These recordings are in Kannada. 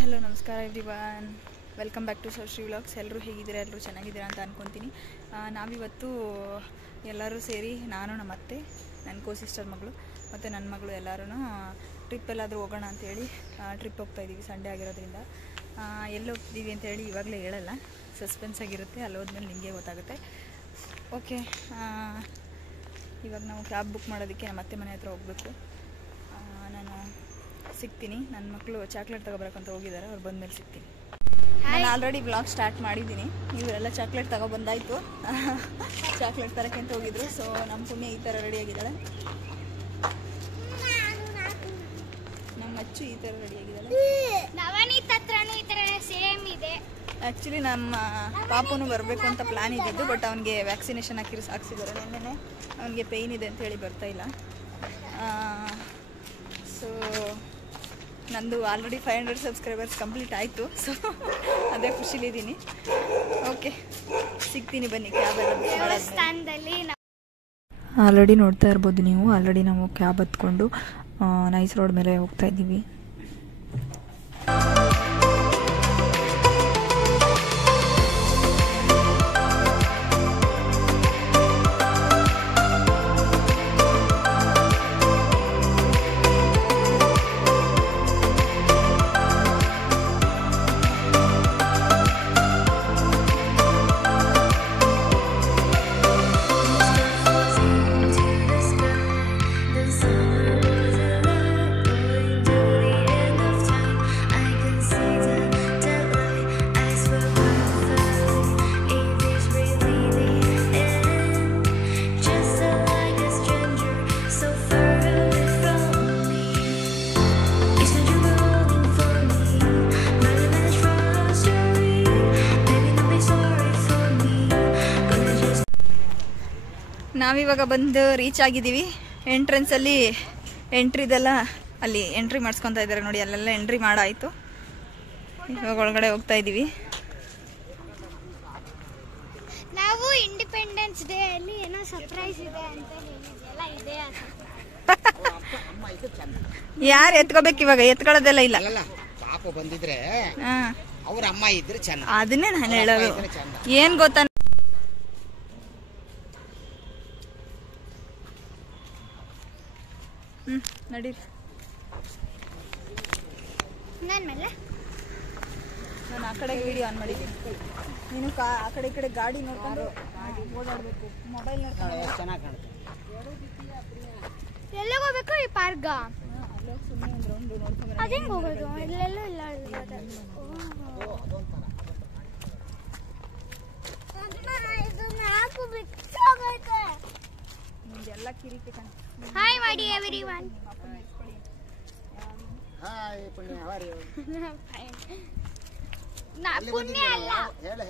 ಹಲೋ ನಮಸ್ಕಾರ everyone, welcome back to Shri vlogs. ಎಲ್ಲರೂ ಹೇಗಿದ್ದೀರಾ? ಎಲ್ಲರೂ ಚೆನ್ನಾಗಿದ್ದೀರಾ ಅಂತ ಅಂದ್ಕೊತೀನಿ. ನಾವಿವತ್ತು ಎಲ್ಲರೂ ಸೇರಿ, ನಾನು, ನಮ್ಮ ಅತ್ತೆ, ನನ್ನ ಕೋ-ಸಿಸ್ಟರ್ ಮಗಳು ಮತ್ತು ನನ್ನ ಮಗಳು ಎಲ್ಲರೂ ಟ್ರಿಪ್ ಎಲ್ಲಾದರೂ ಹೋಗೋಣ ಅಂಥೇಳಿ ಟ್ರಿಪ್ ಹೋಗ್ತಾಯಿದ್ದೀವಿ. ಸಂಡೇ ಆಗಿರೋದ್ರಿಂದ ಎಲ್ಲಿ ಹೋಗ್ತಿದ್ದೀವಿ ಅಂತೇಳಿ ಇವಾಗಲೇ ಹೇಳಲ್ಲ, ಸಸ್ಪೆನ್ಸ್ ಆಗಿರುತ್ತೆ. ಅಲ್ಲಿ ಹೋದ್ಮೇಲೆ ನಿಮಗೆ ಗೊತ್ತಾಗುತ್ತೆ. ಓಕೆ, ಇವಾಗ ನಾವು ಕ್ಯಾಬ್ ಬುಕ್ ಮಾಡೋದಕ್ಕೆ ನಮ್ಮ ಅತ್ತೆ ಮನೆ ಹತ್ರ ಹೋಗಬೇಕು. ನಾನು ಸಿಗ್ತೀನಿ. ನನ್ನ ಮಕ್ಕಳು ಚಾಕ್ಲೇಟ್ ತಗೊಬರಕ್ಕಂತ ಹೋಗಿದ್ದಾರೆ. ಅವ್ರು ಬಂದಮೇಲೆ ಸಿಗ್ತೀನಿ. ನಾನು ಆಲ್ರೆಡಿ ಬ್ಲಾಗ್ ಸ್ಟಾರ್ಟ್ ಮಾಡಿದ್ದೀನಿ. ಇವರೆಲ್ಲ ಚಾಕ್ಲೇಟ್ ತಗೊಬಂದಾಯಿತು. ಚಾಕ್ಲೇಟ್ ತರಕ್ಕೆ ಅಂತ ಹೋಗಿದ್ರು. ಸೊ ನಮ್ಮ ಪುಣ್ಯ ಈ ಥರ ರೆಡಿಯಾಗಿದ್ದಾಳೆ. ನಮ್ಮ ಅಚ್ಚು ಈ ಥರ ರೆಡಿಯಾಗಿದ್ದಾಳೆ. ಆ್ಯಕ್ಚುಲಿ ನಮ್ಮ ಪಾಪನು ಬರಬೇಕು ಅಂತ ಪ್ಲ್ಯಾನ್ ಇದ್ದಿದ್ದು, ಬಟ್ ಅವನಿಗೆ ವ್ಯಾಕ್ಸಿನೇಷನ್ ಹಾಕ್ಸಿದ್ದಾರೆ. ನೆನ್ನೆ ಅವನಿಗೆ ಪೇಯ್ನ್ ಇದೆ ಅಂತ ಹೇಳಿ ಬರ್ತಾಯಿಲ್ಲ. ಸೊ ನಂದು ಆಲ್ರೆಡಿ 500 ಸಬ್ಸ್ಕ್ರೈಬರ್ಸ್ ಕಂಪ್ಲೀಟ್ ಆಯಿತು. ಸೊ ಅದೇ ಖುಷಿಲಿದ್ದೀನಿ. ಓಕೆ, ಸಿಗ್ತೀನಿ ಬನ್ನಿ ಕ್ಯಾಬಲ್ಲಿ. ಆಲ್ರೆಡಿ ನೋಡ್ತಾ ಇರ್ಬೋದು ನೀವು, ಆಲ್ರೆಡಿ ನಾವು ಕ್ಯಾಬ್ ಹತ್ಕೊಂಡು ನೈಸ್ ರೋಡ್ ಮೇಲೆ ಹೋಗ್ತಾ ಇದ್ದೀವಿ. ನಾವಿವಾಗ ಬಂದು ರೀಚ್ ಆಗಿದ್ದೀವಿ. ಎಂಟ್ರೆನ್ಸಲ್ಲಿ ಎಂಟ್ರಿದೆಲ್ಲ ಅಲ್ಲಿ ಎಂಟ್ರಿ ಮಾಡಿಸ್ಕೊತಾ ಇದ್ದಾರೆ ನೋಡಿ, ಅಲ್ಲೆಲ್ಲ ಎಂಟ್ರಿ ಮಾಡಾಯಿತು. ಇವಾಗ ಒಳಗಡೆ ಹೋಗ್ತಾ ಇದ್ದೀವಿ. ನಾವು ಇಂಡಿಪೆಂಡೆನ್ಸ್ ಡೇ ಅಲ್ಲಿ ಏನೋ ಸರ್ಪ್ರೈಸ್ ಇದೆ ಅಂತ ಹೇಳಿದ್ಯಲ್ಲ, ಇದೆ. ಯಾರು ಎತ್ಕೋಬೇಕು ಇವಾಗ? ಎತ್ಕೊಳ್ಳೋದೆಲ್ಲ ಇಲ್ಲ. ಪಾಪ ಬಂದಿದ್ರೆ ಅವ್ರ ಅಮ್ಮ ಇದ್ರೆ ಚೆನ್ನ. ಅದನ್ನೇ ನಾನು ಹೇಳೋದು. ಏನ್ ಗೊತ್ತಾ, ನಡೀರಿ. ನಾನು ಆ ಕಡೆ ವಿಡಿಯೋ ಆನ್ ಮಾಡಿದ್ದೀನಿ. ನೀನು ಆ ಕಡೆ ಈ ಕಡೆ ಗಾಡಿ ನೋಡ್ಕೊಂಡು ಓಡಾಡಬೇಕು. ಮೊಬೈಲ್ ನೋಡ್ಕೊಂಡು ಚೆನ್ನಾಗಿ ಕಾಣುತ್ತೆ. ಎಲ್ಲಿಗೆ ಹೋಗ್ಬೇಕು? ಈ ಪಾರ್ಕ್ ಸುಮ್ಮನೆ ಒಂದು ರೌಂಡ್ ನೋಡ್ಕೊಂಡು ಅದೇ ಹೋಗೋದು. ಇಲ್ಲೆಲ್ಲೂ ಇಲ್ಲ. ನಿಮ್ದೆಲ್ಲ ಕಿರಿಕಿ ಕಣ. ಹಾಯ್ ಮಾಡಿ ಎವ್ರಿವನ್. ಹಾಯ್ ಪುಣ್ಯ, ಅವರಿ ನಾ ಪುಣ್ಯ ಅಲ್ಲ,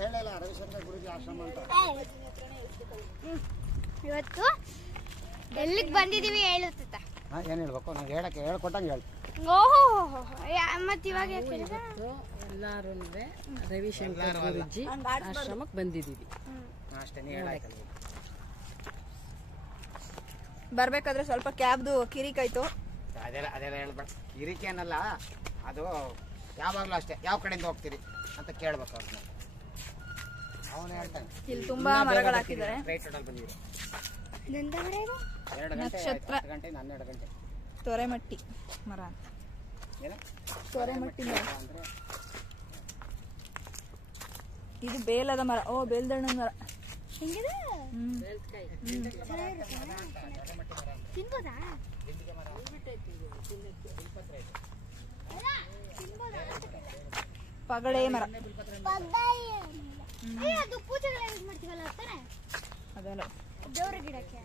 ಹೇಳಲ್ಲ ರವಿಶಂಕರ್ ಗುರುಜಿ ಆಶ್ರಮ ಅಂತ. ಇವತ್ತು ಎಲ್ಲಿಗೆ ಬಂದಿದೀವಿ ಹೇಳುತ್ತ? ಏನ್ ಹೇಳ್ಬೇಕು? ನಂಗೆ ಹೇಳ್ಕೊಟ್ಟಂಗೆ ಹೇಳ್ತೀನಿ. ಓಹೋ, ಮತ್ತೆ ಇವಾಗ ಎಲ್ಲಾರು ರವಿಶಂಕರ್ ಗುರುಜಿ ಆಶ್ರಮಕ್ಕೆ ಬಂದಿದ್ದೀವಿ ಅಷ್ಟೇ. ನೀ ಹೇಳಾಯ್ತಲ್ಲ, ಬರ್ಬೇಕಾದ್ರೆ ಸ್ವಲ್ಪ ಕ್ಯಾಬ್ದು ಕಿರಿಕಾಯ್ತು. ಅದೆಲ್ಲ ಹೇಳ್ಬೇಡ. ಕಿರಿಕೆ ಅನ್ನಲ್ಲ ಅದು, ಯಾವಾಗಲೂ ಅಷ್ಟೇ. ಯಾವ ಕಡೆಯಿಂದ ಹೋಗ್ತೀರಿ ಅಂತ ಕೇಳ್ಬೇಕು ಅವ್ರನ್ನ. ಅವನು ಹೇಳ್ತಾನೆ. ಇಲ್ಲಿ ತುಂಬಾ ಮರಗಳು ಹಾಕಿದ್ದಾರೆ. ರೈಟ್ ರೋಡಲ್ಲಿ ಬಂದಿದ್ದೀವಿ. 2 ಗಂಟೆ, ನಕ್ಷತ್ರ 10 ಗಂಟೆ, 12 ಗಂಟೆ. ತೊರೆಮಟ್ಟಿ ಮರ. ತೊರೆಮಟ್ಟಿ ಮರ ಅಂದ್ರೆ ಇದು ಬೇಲದ ಮರ. ಓ, ಬೇಲ್ದಣ್ಣನ ಮರ. ಹೆಂಗಿದೆ? ತಿನ್ಬೋದಾ? ಪಗಡೆ ಮರ. ಅದು ಪೂಜೆಗಳ ಯೂಸ್ ಮಾಡ್ತೀವಲ್ಲ ತಾನೆ, ಅದಲ್ಲ ದೇವ್ರ ಗಿಡಕ್ಕೆ.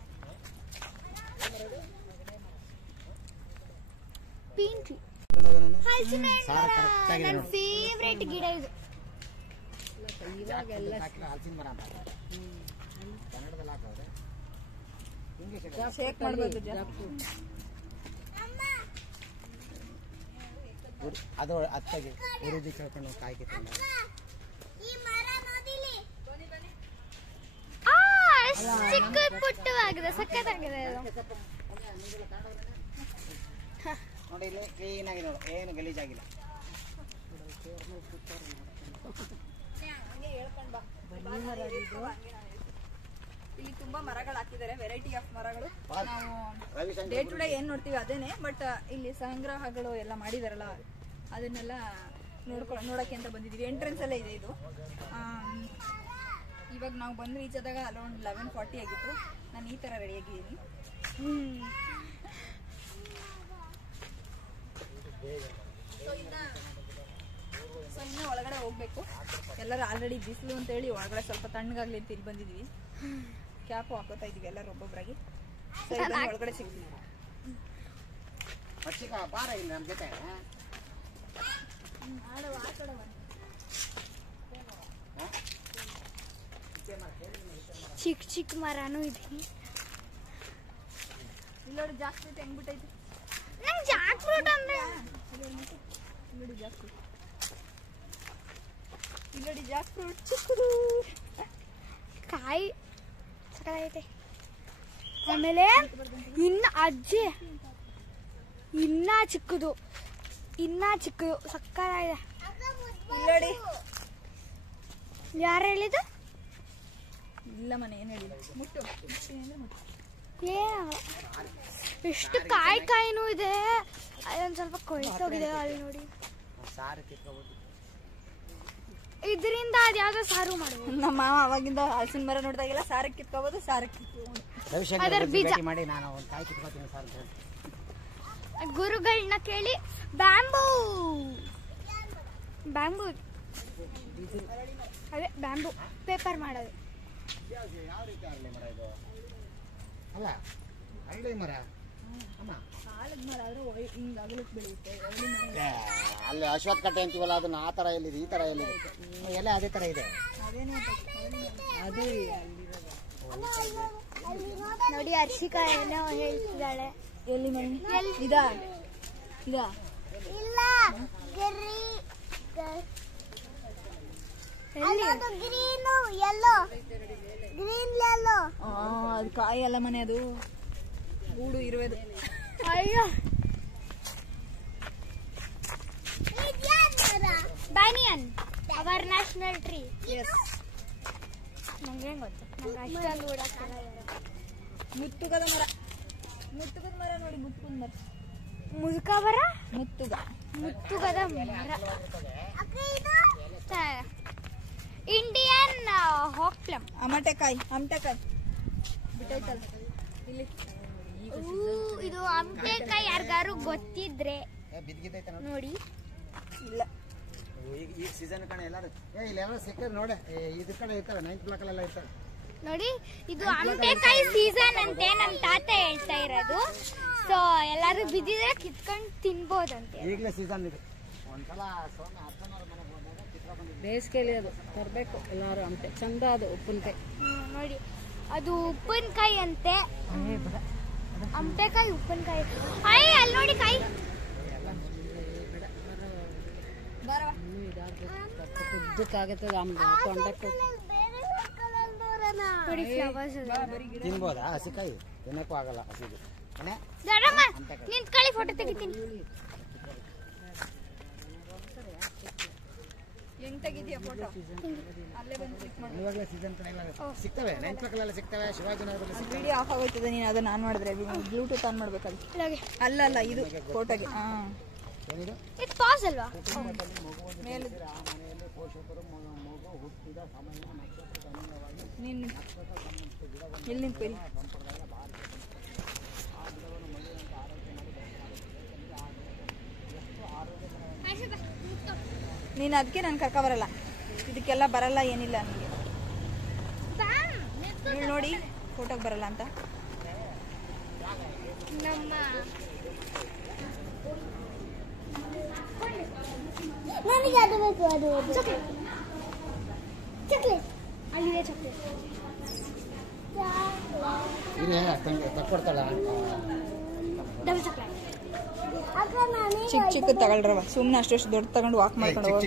ಪೀಂಟ್ರಿ ನನ್ನ ಫೇವ್ರೇಟ್ ಗಿಡ ಇದು. ಹಲಸಿನ ಮರ ಅಂತ ಕನ್ನಡದಲ್ಲಿ ಹಾಕೋದ್ರೆ ಶೇಕ್ ಮಾಡ್ಬೋದು. ಅದು ಅತ್ತಾಗಿ ಗುರುಜಿ ಕೇಳ್ಕೊಂಡು ಕಾಯ್ಕೆ ಚಿಕ್ಕ ಪುಟ್ಟವಾಗಿದೆ, ಸಕ್ಕತ್ತಾಗಿದೆ. ನೋಡಿ, ಇಲ್ಲಿ ಕ್ಲೀನ್ ಆಗಿ ನೋಡು, ಏನು ಗಲೀಜಾಗಿಲ್ಲ. ಇಲ್ಲಿ ತುಂಬಾ ಮರಗಳು ಹಾಕಿದ್ದಾರೆ, ವೆರೈಟಿ ಆಫ್ ಮರಗಳು. ನಾವು ರವಿಶಂಕರ್ ಡೇ ಟು ಡೇ ಏನ್ ನೋಡ್ತೀವಿ ಅದೇನೆ, ಬಟ್ ಇಲ್ಲಿ ಸಂಗ್ರಹಗಳು ಎಲ್ಲ ಮಾಡಿದಾರಲ್ಲ ಅದನ್ನೆಲ್ಲ ನೋಡಕ್ಕೆ ಅಂತ ಬಂದಿದ್ದೀವಿ. ಎಂಟ್ರೆನ್ಸ್ ಅಲ್ಲೇ ಇದೆ ಇದು. ಇವಾಗ ನಾವು ಬಂದು ರೀಚ್ ಆದಾಗ ಅರೌಂಡ್ 11:40 ಆಗಿತ್ತು. ನಾನು ಈ ತರ ರೆಡಿ ಆಗಿದ್ದೀನಿ. ಸೊ ಇನ್ನ ಒಳಗಡೆ ಹೋಗ್ಬೇಕು. ಎಲ್ಲರೂ ಆಲ್ರೆಡಿ ಬಿಸಿಲು ಅಂತ ಹೇಳಿ ಒಳಗಡೆ ಸ್ವಲ್ಪ ತಣ್ಣಗಾಗ್ಲಿ ಅಂತ ಇಲ್ಲಿ ಬಂದಿದ್ವಿ. ಕ್ಯಾಪು ಹಾಕೋತಾ ಇದೀವಿ ಎಲ್ಲರೂ ಒಬ್ಬೊಬ್ಬರಾಗಿ. ಸರಿ ಬನ್ನಿ ಒಳಗಡೆ ಸಿಗ್ತೀವಿ. ಬಾರ ಇಲ್ಲ ನಮ್ಮ ಜೊತೆ. ಚಿಕ್ಕ ಚಿಕ್ಕ ಮರನೂ ಇದೆ. ಇಲ್ಲೋಡಿ ಜಾಸ್ತಿ ಹೆಂಗ್ಬಿಟ್ಟೈತಿ. ನಂಗೆ ಜಾಕ್ ಫ್ರೂಟ್ ಅಂದ್ರೆ ಇಲ್ಲೋಡಿ ಜಾಸ್ತಿ. ಇಲ್ಲೋಡಿ ಜಾಕ್ ಫ್ರೂಟ್ ಚಿಕ್ಕದು ಕಾಯಿ ಸಕ್ಕತ್ತಾಗೈತೆ. ಆಮೇಲೆ ಇನ್ನ ಅಜ್ಜಿ ಇನ್ನ ಚಿಕ್ಕದು ಸಕ್ಕತ್ತಾಗಿದೆ. ಇಲ್ಲೋಡಿ. ಯಾರು ಹೇಳಿದ? ಇಲ್ಲ ಮನೆ ಏನ್ ಹೇಳಿಲ್ಲ. ಮುಟ್ಟು ಅಂದ್ರೆ ಮುಟ್ಟು. ಎಷ್ಟು ಕಾಯಿನೂ ಇದೆ. ಅಲ್ಲೊಂದ್ ಸ್ವಲ್ಪ ಕೊಯ್ತೋಗಿದೆ ಅಲ್ಲಿ ನೋಡಿ. ಇದರಿಂದ ಅದ್ಯಾವ್ದೋ ಸಾರು ಮಾಡ್ಬೋದು. ನಮ್ಮ ಮಾವ ಅವಾಗಿಂದ ಹಲಸಿನ ಮರ ನೋಡಿದಾಗೆಲ್ಲ ಸಾರಕ್ಕೆ ಕಿತ್ಕೋಬಹುದು, ಸಾರಕ್ಕೆ ಅದರ ಬೀಜ ಮಾಡಿ ನಾನು ಒಂದು ಕಾಯಿ ಕಿತ್ಕೋತೀನಿ ಸಾರ್. ಗುರುಗಳನ್ನ ಕೇಳಿ ಬ್ಯಾಂಬೂ ಅದೇ ಬ್ಯಾಂಬೂ ಪೇಪರ್ ಮಾಡೋದು. ಯಾವ ರೀತಿ ಅರಳಿ ಮರ ಇದು? ಅಲ್ಲ ಅರಳಿ ಮರ ಅಮ್ಮ, ಸಾಲದ ಮರ ಆದ್ರೆ ಹಿಂಗ್ ಅಗಲಕ್ಕೆ ಬೆಳೆಯುತ್ತೆ. ಅಲ್ಲಿ ಅಶ್ವತ್ಥ ಕಟ್ಟೆ ಅಂತೀವಲ್ಲ ಅದನ್ನ ಆ ತರ ಎಲ್ಲಿದೆ, ಈ ತರ ಎಲ್ಲಿದೆ? ಎಲ್ಲ ಅದೇ ತರ ಇದೆ. ನೋಡಿ ಹರ್ಷಿಕಾ ಏನೋ ಹೇಳ್ತಿದ್ದಾಳೆ. ಎಲ್ಲಿ ಮಣ್ಣು ಇದಾ ಇಲ್ಲ ಅದು ಕಾಯಿ ಅಲ್ಲ ಮನೆ, ಅದು ಗೂಡು ಇರುವುದು. ಅಯ್ಯೋ ಬ್ಯಾನಿಯನ್ ಅವರ್ ನ್ಯಾಷನಲ್ ಟ್ರೀ. ನಂಗೆ ಗೊತ್ತು, ನಂಗೆ ಅಷ್ಟೊಂದು ಓಡಾಡ್ತಾರೆ. ಮುತ್ತುಗದ ಮರ ನೋಡಿ. ಮುತ್ತುಗದ ಮರ ಇಂಡಿಯನ್ ಹಾಕ್ಲಮ್. ಅಮಟೆಕಾಯಿ ಬಿಟ್ಟೈತಲ್ಲ ಇಲ್ಲಿ. ಇದು ಅಮಟೆಕಾಯಿ ಯಾರಿಗಾರು ಗೊತ್ತಿದ್ರೆ ನೋಡಿ. ಇಲ್ಲ ಈಗ ಸೀಸನ್ ಕಡೆ ಎಲ್ಲರೂ ಇಲ್ಲೆಲ್ಲ ಸಿಕ್ಕರೆ ನೋಡಿ, ಇದ್ರ ಕಡೆ ಇರ್ತಾರೆ, 9th ಬ್ಲಾಕ್ ಅಲ್ಲೆಲ್ಲ ಇರ್ತಾರೆ ನೋಡಿ. ಇದು ಅಮಟೆಕಾಯಿ ಸೀಸನ್ ಅಂತೆ ನಮ್ಮ ತಾತ ಹೇಳ್ತಾ ಇರೋದು. ಸೊ ಎಲ್ಲಾರು ಬಿದ್ದಿದ್ರೆ ಕಿತ್ಕೊಂಡು ತಿನ್ಬೋದಂತೆ. ಈಗಲೇ ಸೀಸನ್ ಇದೆ. ಒಂದ್ಸಲ ಸೋಮೆ ಅರ್ಥನವ್ರ ಮನೆಗೆ ಹೋದಾಗ ಚಿತ್ರ ಬಂದಿದೆ. ಬೇಸಿಗೆಯಲ್ಲಿ ಅದು ತರಬೇಕು ಎಲ್ಲರೂ ಅಂತೆ. ಚಂದ ಅದು ಉಪ್ಪಿನಕಾಯಿ. ನೋಡಿ ಅದು ಉಪ್ಪಿನಕಾಯಿ ಅಂತೆ. ಅಮಟೆಕಾಯಿ ಉಪ್ಪಿನಕಾಯಿ. ಅಯ್ಯ ಅಲ್ಲಿ ನೋಡಿ ಕಾಯಿ. ಉದ್ದಕ್ಕಾಗತ್ತದ ತೊಂಡಕ್ಕೆ ನೋಡಿ ಫ್ಲವರ್ಸ್. ತಿನ್ಬೋದಾ ಹಸಿಕಾಯಿ? ತಿನ್ನಕ್ಕೂ ಆಗಲ್ಲ ಹಸಿದು. ದೊಡ್ಡಮ್ಮ ನಿಂತ್ಕೊಳ್ಳಿ, ಫೋಟೋ ತೆಗಿತೀನಿ. ಹೆಂಗ್ ತೆಗಿದ್ಯಾ ಫೋಟೋ? ಅಲ್ಲೇ ಬಂದು ಕ್ಲಿಕ್ ಮಾಡಿ. ಇವಾಗಲೇ ಸೀಸನ್ ಕಡೆ ಎಲ್ಲ ಸಿಗ್ತವೆ, 9th ಬ್ಲಾಕ್ ಅಲ್ಲೆಲ್ಲ ಸಿಗ್ತವೆ, ಶಿವಾಜಿನಗರದಲ್ಲಿ ಸಿಗ್ತವೆ. ವಿಡಿಯೋ ಆಫ್ ಆಗೋಯ್ತದೆ. ನೀನು ಅದನ್ನ ಆನ್ ಮಾಡಿದ್ರೆ ಬ್ಲೂಟೂತ್ ಆನ್ ಮಾಡ್ಬೇಕಲ್ಲ. ಅಲ್ಲ ಇದು ಫೋಟೋಗೆ. ಏನಿದು? ಇದು ಪಾಸ್ ಅಲ್ವಾ? ಮೇಲೆ ನೀನು ಎಲ್ಲಿ ನಿಂತ್ಕೊ ಇಲ್ಲಿ. ನೀನು ಅದಕ್ಕೆ ನಾನು ಕರ್ಕೊ ಬರಲ್ಲ, ಇದಕ್ಕೆಲ್ಲ ಬರಲ್ಲ, ಏನಿಲ್ಲ ನನಗೆ. ನೀವು ನೋಡಿ ಫೋಟೋಗೆ ಬರಲ್ಲ ಅಂತ. ನಮ್ಮ ನನಗೆ ಅದು ಬೇಕು, ಅದು ಚಾಕ್ಲೇಟ್ ಅಲ್ಲಿದೆ ಚಾಕ್ಲೇಟ್. ತಕ್ಕೊಡ್ತಾಳ double chocolate. ಚಿಕ್ಕ ತಗೊಳ್ರವ, ಸುಮ್ಮನೆ ಅಷ್ಟು ದೊಡ್ಡ ತಗೊಂಡು ವಾಕ್ ಮಾಡ್ಕೊಂಡು ಹೋಗ.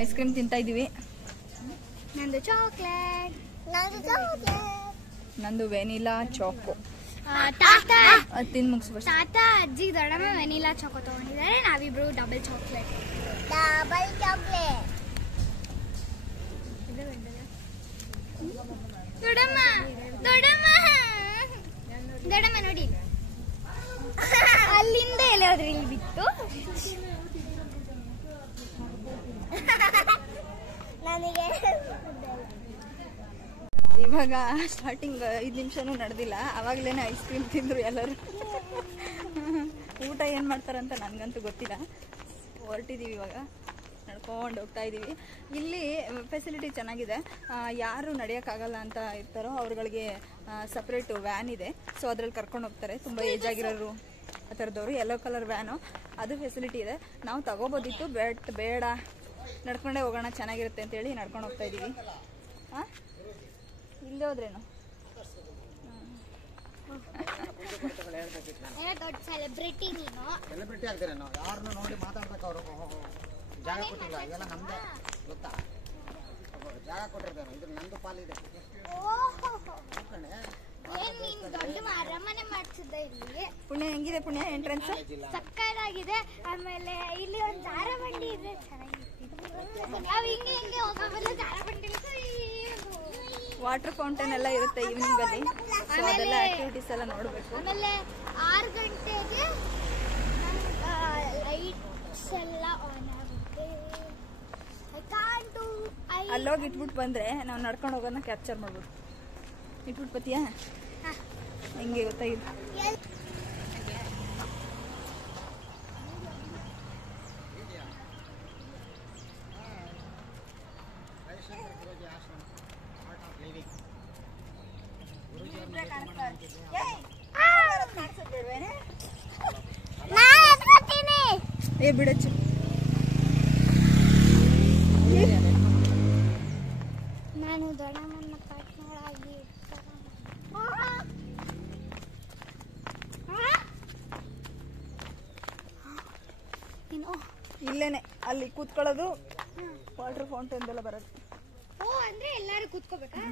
ಐಸ್ ಕ್ರೀಮ್ ತಿಂತಾ ಇದೀವಿ. ನಂದು ಚಾಕ್ಲೇಟ್. ನಂದು ವೆನಿಲಾ ಚಾಕೋ. ತಾತ ತಿಂದು ಮುಗಿಸ್ಬೇಕು. ತಾತ ಅಜ್ಜಿ ದೊಡ್ಡಮ್ಮ ವೆನಿಲಾ ಚಾಕೋ ತಗೊಂಡಿದ್ದಾರೆ. ನಾವಿಬ್ರು ಡಬಲ್ ಚಾಕ್ಲೇಟ್. ಇವಾಗ ಸ್ಟಾರ್ಟಿಂಗ್ 5 ನಿಮಿಷನೂ ನಡೆದಿಲ್ಲ, ಆವಾಗಲೇ ಐಸ್ ಕ್ರೀಮ್ ತಿಂದರು ಎಲ್ಲರೂ. ಊಟ ಏನು ಮಾಡ್ತಾರಂತ ನನಗಂತೂ ಗೊತ್ತಿಲ್ಲ. ಹೊರಟಿದ್ದೀವಿ ಇವಾಗ, ನಡ್ಕೊಂಡು ಹೋಗ್ತಾ ಇದ್ದೀವಿ. ಇಲ್ಲಿ ಫೆಸಿಲಿಟಿ ಚೆನ್ನಾಗಿದೆ. ಯಾರು ನಡೆಯೋಕ್ಕಾಗಲ್ಲ ಅಂತ ಇರ್ತಾರೋ ಅವ್ರುಗಳಿಗೆ ಸಪ್ರೇಟು ವ್ಯಾನ್ ಇದೆ. ಸೊ ಅದ್ರಲ್ಲಿ ಕರ್ಕೊಂಡು ಹೋಗ್ತಾರೆ. ತುಂಬ ಏಜ್ ಆಗಿರೋರು ಆ ಥರದವರು. ಯೆಲ್ಲೋ ಕಲರ್ ವ್ಯಾನು, ಅದು ಫೆಸಿಲಿಟಿ ಇದೆ. ನಾವು ತಗೋಬೋದಿತ್ತು, ಬಟ್ ಬೇಡ, ನಡ್ಕೊಂಡೇ ಹೋಗೋಣ, ಚೆನ್ನಾಗಿರುತ್ತೆ ಅಂತೇಳಿ ನಡ್ಕೊಂಡು ಹೋಗ್ತಾ ಇದ್ದೀವಿ. ಹಾಂ, ಇಲ್ಲೇ ಹೋದ್ರೇನು ದೊಡ್ಡ ಸೆಲೆಬ್ರಿಟಿ ನೀನು. ಸೆಲೆಬ್ರಿಟಿ ಆಗ್ತೀರೇನೋ, ಯಾರನ್ನು ನೋಡಿ ಮಾತಾಡ್ಬೇಕು. ಅವರು ಜಾಗ ಕೊಟ್ಟಿಲ್ಲ, ಇದೆಲ್ಲ ನಮ್ದೇ ಗೊತ್ತಾ. ಜಾಗ ಕೊಟ್ಟಿರ್ತೇನೆ, ಇದು ನಂದು ಪಾಲಿದೆ. ಏನ್ ನೀನ್ ದೊಡ್ಡ ಅರಮನೆ ಮಾಡ್ತಿದ್ದ ಇಲ್ಲಿ. ಪುಣ್ಯ ಹೆಂಗಿದೆ? ಪುಣ್ಯ ಎಂಟ್ರೆನ್ಸ್ ಸಕ್ಕತ್ತಾಗಿದೆ. ಆಮೇಲೆ ಇಲ್ಲಿ ಒಂದು ಜಾರಬಂಡಿ ಇದೆ, ಚೆನ್ನಾಗಿರುತ್ತೆ. ನಾವು ಹಿಂಗೆ ಹಿಂಗೆ ಹೋಗೋಲ್ಲ, ಜಾರಬಂಡಿ ವಾಟರ್ ಫೌಂಟೇನ್ ಎಲ್ಲ ಇರುತ್ತೆ ಈವ್ನಿಂಗ್ ಅಲ್ಲಿ. ಸೊ ಅದೆಲ್ಲ ಆಕ್ಟಿವಿಟೀಸ್ ಎಲ್ಲ ನೋಡಬೇಕು. ಆಮೇಲೆ 6 ಗಂಟೆಗೆ ಲೈಟ್ಸ್ ಎಲ್ಲ ಆನ್ ಆಗುತ್ತೆ. ಅಲ್ಲೋಗಿ ಇಟ್ಬಿಟ್ಟು ಬಂದ್ರೆ ನಾವು ನಡ್ಕೊಂಡು ಹೋಗೋದನ್ನ ಕ್ಯಾಪ್ಚರ್ ಮಾಡ್ಬೋದು. ಇಟ್ಬಿಟ್ಟು ಬತ್ತೀಯಾ? ಹೆಂಗೆ ಗೊತ್ತಾ ಇದು? ಏ ಬಿಡಚ್ಚು, ನಾನು ದೊಡ್ಡಮ್ಮನ ಪಾರ್ಟ್ನರ್ ಆಗಿ ಇಲ್ಲೇನೆ ಅಲ್ಲಿ ಕೂತ್ಕೊಳ್ಳೋದು. ವಾಟರ್ ಫೌಂಟೇನ್ ಎಲ್ಲ ಬರೋದು. ಓ, ಅಂದ್ರೆ ಎಲ್ಲರೂ ಕೂತ್ಕೋಬೇಕಾ?